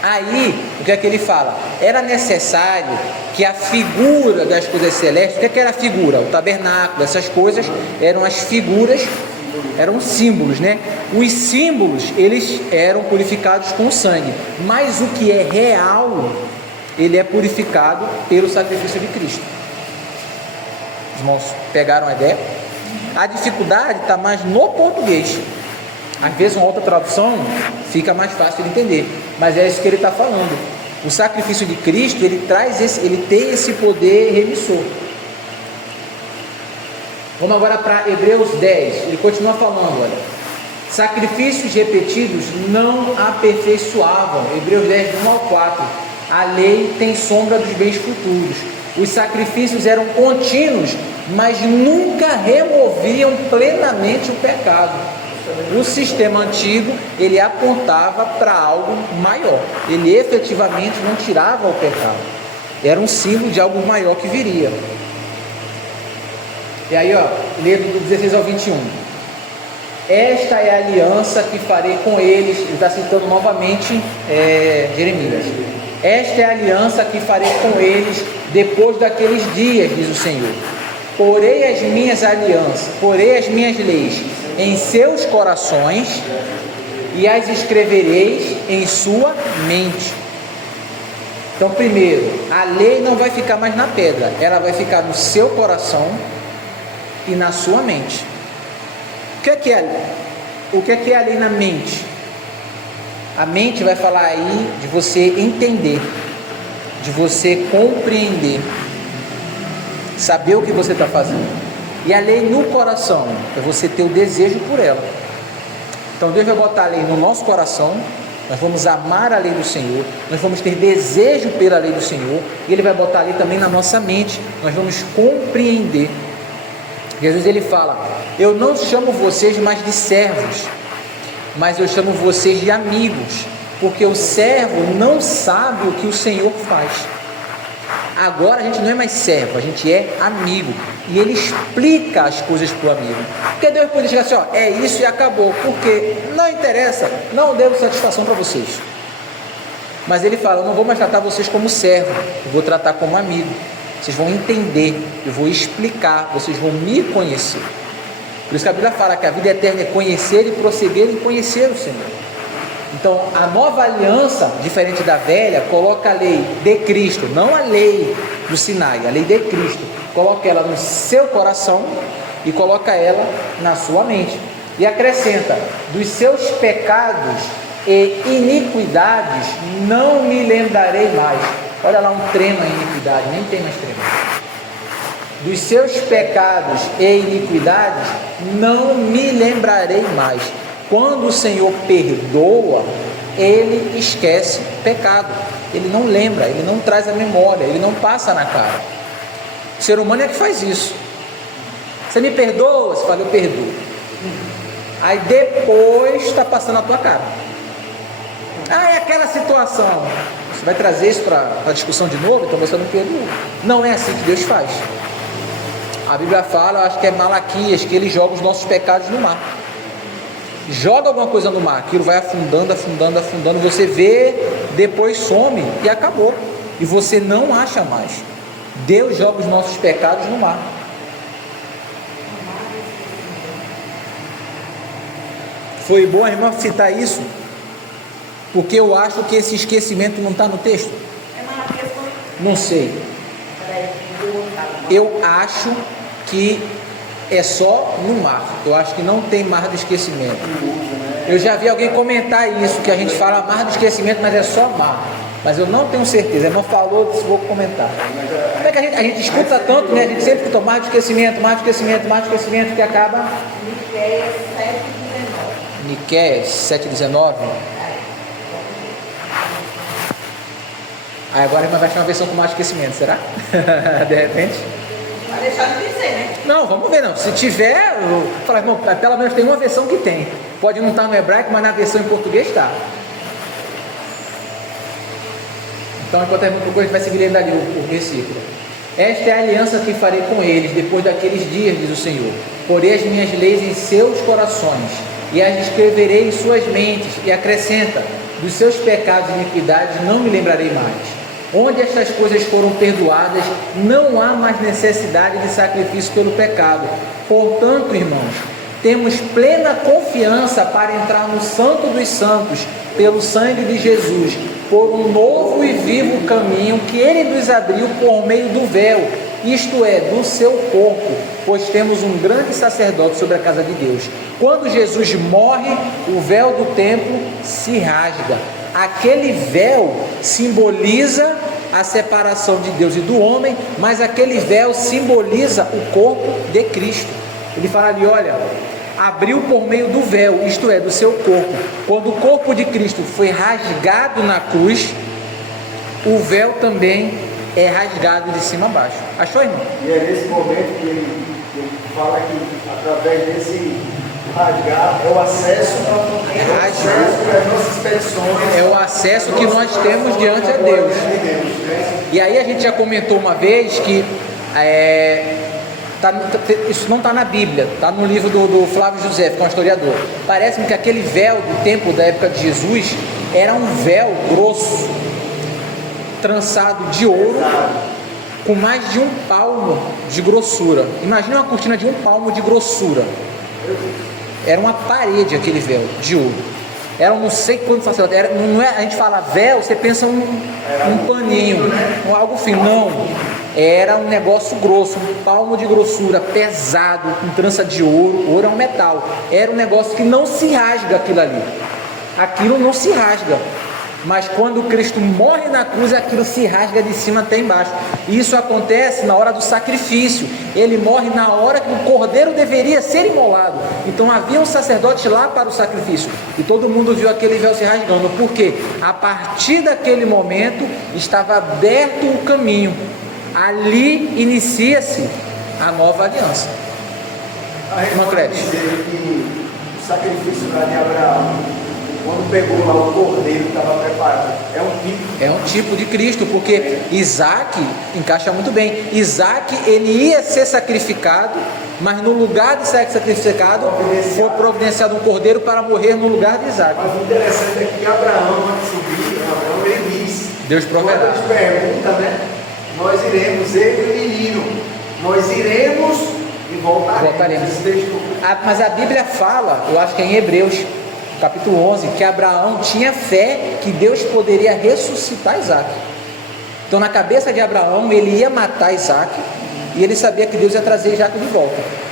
Aí, o que é que ele fala? Era necessário que a figura das coisas celestes, o que era a figura? O tabernáculo, essas coisas eram as figuras, eram símbolos, né? Os símbolos, eles eram purificados com sangue, mas o que é real, ele é purificado pelo sacrifício de Cristo. Os irmãos pegaram a ideia? A dificuldade está mais no português. Às vezes uma outra tradução fica mais fácil de entender, mas é isso que ele está falando. O sacrifício de Cristo, ele tem esse poder remissor. Vamos agora para Hebreus 10, ele continua falando, olha: sacrifícios repetidos não aperfeiçoavam. Hebreus 10, 1 ao 4. A lei tem sombra dos bens futuros. Os sacrifícios eram contínuos, mas nunca removiam plenamente o pecado. O sistema antigo, ele apontava para algo maior. Ele efetivamente não tirava o pecado. Era um símbolo de algo maior que viria. E aí, lê do 16 ao 21. Esta é a aliança que farei com eles. Ele está citando novamente Jeremias. Esta é a aliança que farei com eles depois daqueles dias, diz o Senhor. Porei as minhas alianças, porei as minhas leis em seus corações e as escrevereis em sua mente. Então, primeiro, a lei não vai ficar mais na pedra, ela vai ficar no seu coração e na sua mente. O que é a lei na mente? A mente vai falar aí de você entender, de você compreender, saber o que você está fazendo. E a lei no coração é você ter o desejo por ela. Então Deus vai botar a lei no nosso coração, nós vamos amar a lei do Senhor, nós vamos ter desejo pela lei do Senhor, e Ele vai botar a lei também na nossa mente, nós vamos compreender. Jesus ele fala: eu não chamo vocês mais de servos, mas eu chamo vocês de amigos, porque o servo não sabe o que o Senhor faz. Agora a gente não é mais servo, a gente é amigo, e ele explica as coisas para o amigo. Porque Deus pode chegar assim, ó, é isso e acabou, porque não interessa, não devo satisfação para vocês. Mas ele fala: eu não vou mais tratar vocês como servo, eu vou tratar como amigo. Vocês vão entender, eu vou explicar, vocês vão me conhecer. Por isso que a Bíblia fala que a vida eterna é conhecer e prosseguir em conhecer o Senhor. Então, a nova aliança, diferente da velha, coloca a lei de Cristo, não a lei do Sinai, a lei de Cristo. Coloca ela no seu coração e coloca ela na sua mente. E acrescenta: dos seus pecados e iniquidades não me lembrarei mais. Olha lá um trema em iniquidade, nem tem mais trema. Dos seus pecados e iniquidades não me lembrarei mais. Quando o Senhor perdoa, Ele esquece pecado, Ele não lembra, Ele não traz a memória, Ele não passa na cara. O ser humano é que faz isso. Você me perdoa? Você fala: eu perdoo. Aí depois está passando a tua cara. É aquela situação. Você vai trazer isso para a discussão de novo? Então você não perdoou. Não é assim que Deus faz. A Bíblia fala, acho que é Malaquias, que Ele joga os nossos pecados no mar. Joga alguma coisa no mar, aquilo vai afundando, afundando, afundando, você vê, depois some e acabou, e você não acha mais. Deus joga os nossos pecados no mar. Foi bom a irmã citar isso, porque eu acho que esse esquecimento não está no texto. Não sei. Eu acho que é só no mar. Eu acho que não tem mar do esquecimento. Eu já vi alguém comentar isso, que a gente fala mar do esquecimento, mas é só mar. Mas eu não tenho certeza. A irmã falou, disse, vou comentar. Como é que a gente escuta tanto, né? A gente sempre escuta mar do esquecimento, mar do esquecimento, mar do esquecimento, que acaba... Miqueias 7,19. Aí agora a irmã vai achar uma versão com mais esquecimento, será? De repente? Vai deixar de dizer, né? Não, vamos ver não. Se tiver, eu falo, irmão, pelo menos tem uma versão que tem. Pode não estar no hebraico, mas na versão em português está. Então, enquanto a irmã procura, a gente vai seguir lendo ali o versículo. Esta é a aliança que farei com eles depois daqueles dias, diz o Senhor. Porei as minhas leis em seus corações e as escreverei em suas mentes. E acrescenta: dos seus pecados e iniquidades não me lembrarei mais. Onde estas coisas foram perdoadas, não há mais necessidade de sacrifício pelo pecado. Portanto, irmãos, temos plena confiança para entrar no Santo dos Santos, pelo sangue de Jesus, por um novo e vivo caminho que Ele nos abriu por meio do véu, isto é, do seu corpo, pois temos um grande sacerdote sobre a casa de Deus. Quando Jesus morre, o véu do templo se rasga. Aquele véu simboliza a separação de Deus e do homem, mas aquele véu simboliza o corpo de Cristo. Ele fala ali, olha, abriu por meio do véu, isto é, do seu corpo. Quando o corpo de Cristo foi rasgado na cruz, o véu também é rasgado de cima a baixo. Achou, irmão? E é nesse momento que ele fala que através desse rasgar é o acesso às nossas petições. É o acesso que nós temos diante a Deus. E aí a gente já comentou uma vez que isso não está na Bíblia, está no livro do Flávio José, que é um historiador. Parece-me que aquele véu do templo da época de Jesus era um véu grosso, trançado de ouro, com mais de 1 palmo de grossura. Imagina uma cortina de 1 palmo de grossura. Era uma parede aquele véu de ouro. Eram não sei quantos sacerdotes. Não é, a gente fala véu, você pensa um paninho, algo fino. Não, era um negócio grosso, um palmo de grossura, pesado, com trança de ouro. Ouro é um metal. Era um negócio que não se rasga aquilo ali. Aquilo não se rasga. Mas quando Cristo morre na cruz, aquilo se rasga de cima até embaixo. E isso acontece na hora do sacrifício. Ele morre na hora que o cordeiro deveria ser imolado. Então havia um sacerdote lá para o sacrifício. E todo mundo viu aquele véu se rasgando. Por quê? A partir daquele momento estava aberto o caminho. Ali inicia-se a nova aliança. A gente pode dizer que o sacrifício lá de Abraão, quando pegou lá o cordeiro que estava preparado, é um tipo de Cristo, porque Isaac encaixa muito bem. Isaac, ele ia ser sacrificado, mas no lugar de ser sacrificado, foi providenciado um cordeiro para morrer no lugar de Isaac. Mas o interessante é que Abraão, antes de subir, Abraão, ele diz, Deus proverá. quando eles perguntam, né? Nós iremos, ele e o menino, nós iremos e voltaremos. Mas a Bíblia fala, eu acho que é em Hebreus, capítulo 11, que Abraão tinha fé que Deus poderia ressuscitar Isaac. Então na cabeça de Abraão, ele ia matar Isaac, e ele sabia que Deus ia trazer Isaac de volta.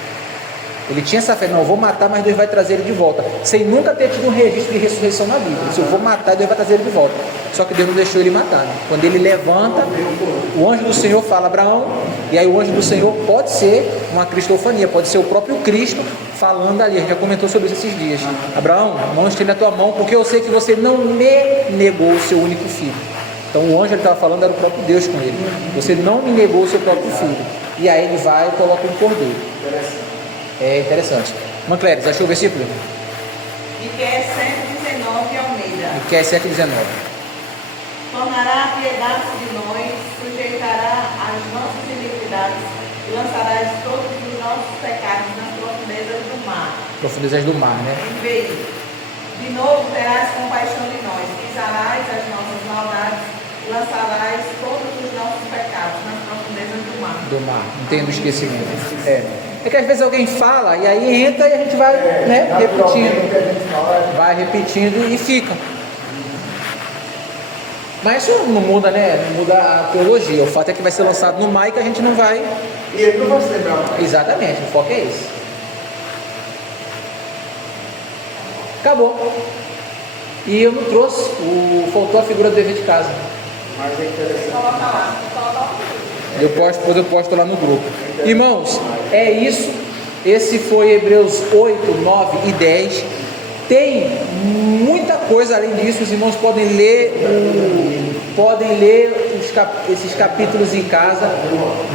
Ele tinha essa fé, não, eu vou matar, mas Deus vai trazer ele de volta, sem nunca ter tido um registro de ressurreição na Bíblia. Se eu vou matar, Deus vai trazer ele de volta. Só que Deus não deixou ele matar, né? Quando ele levanta, o anjo do Senhor fala a Abraão, e aí o anjo do Senhor pode ser uma cristofania, pode ser o próprio Cristo falando ali. A gente já comentou sobre isso esses dias. Abraão, mostre a tua mão, porque eu sei que você não me negou o seu único filho. Então o anjo ele estava falando, era o próprio Deus com ele. Você não me negou o seu próprio filho. E aí ele vai e coloca um cordeiro. É interessante. Mancleres, achou o versículo? Miqueias 7,19 Almeida. Miqueias 7,19. Tornará a piedade de nós, sujeitará as nossas iniquidades, e lançarás todos os nossos pecados nas profundezas do mar. Profundezas do mar, né? NVI. De novo terás compaixão de nós, pisarás as nossas maldades, e lançarás todos os nossos pecados nas profundezas do mar. Do mar, não tem do esquecimento. É que às vezes alguém fala e aí entra e a gente vai repetindo. Vai repetindo e fica. Mas isso não muda, né? Não muda a teologia. O fato é que vai ser lançado no mar e que a gente não vai. E ele não vai se lembrar mais. Exatamente, o foco é esse. Acabou. E eu não trouxe, faltou a figura do dever de casa. Mas é interessante. Coloca lá, coloca lá. Depois eu posto lá no grupo. Irmãos, é isso. Esse foi Hebreus 8, 9 e 10. Tem muita coisa além disso. Os irmãos podem ler esses capítulos em casa,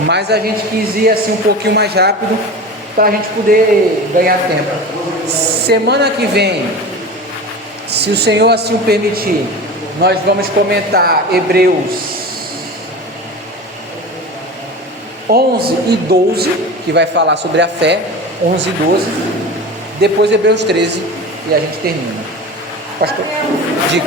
mas a gente quis ir assim um pouquinho mais rápido para a gente poder ganhar tempo. Semana que vem, se o Senhor assim o permitir, nós vamos comentar Hebreus 11 e 12, que vai falar sobre a fé, 11 e 12, depois Hebreus 13 e a gente termina. Pastor, diga.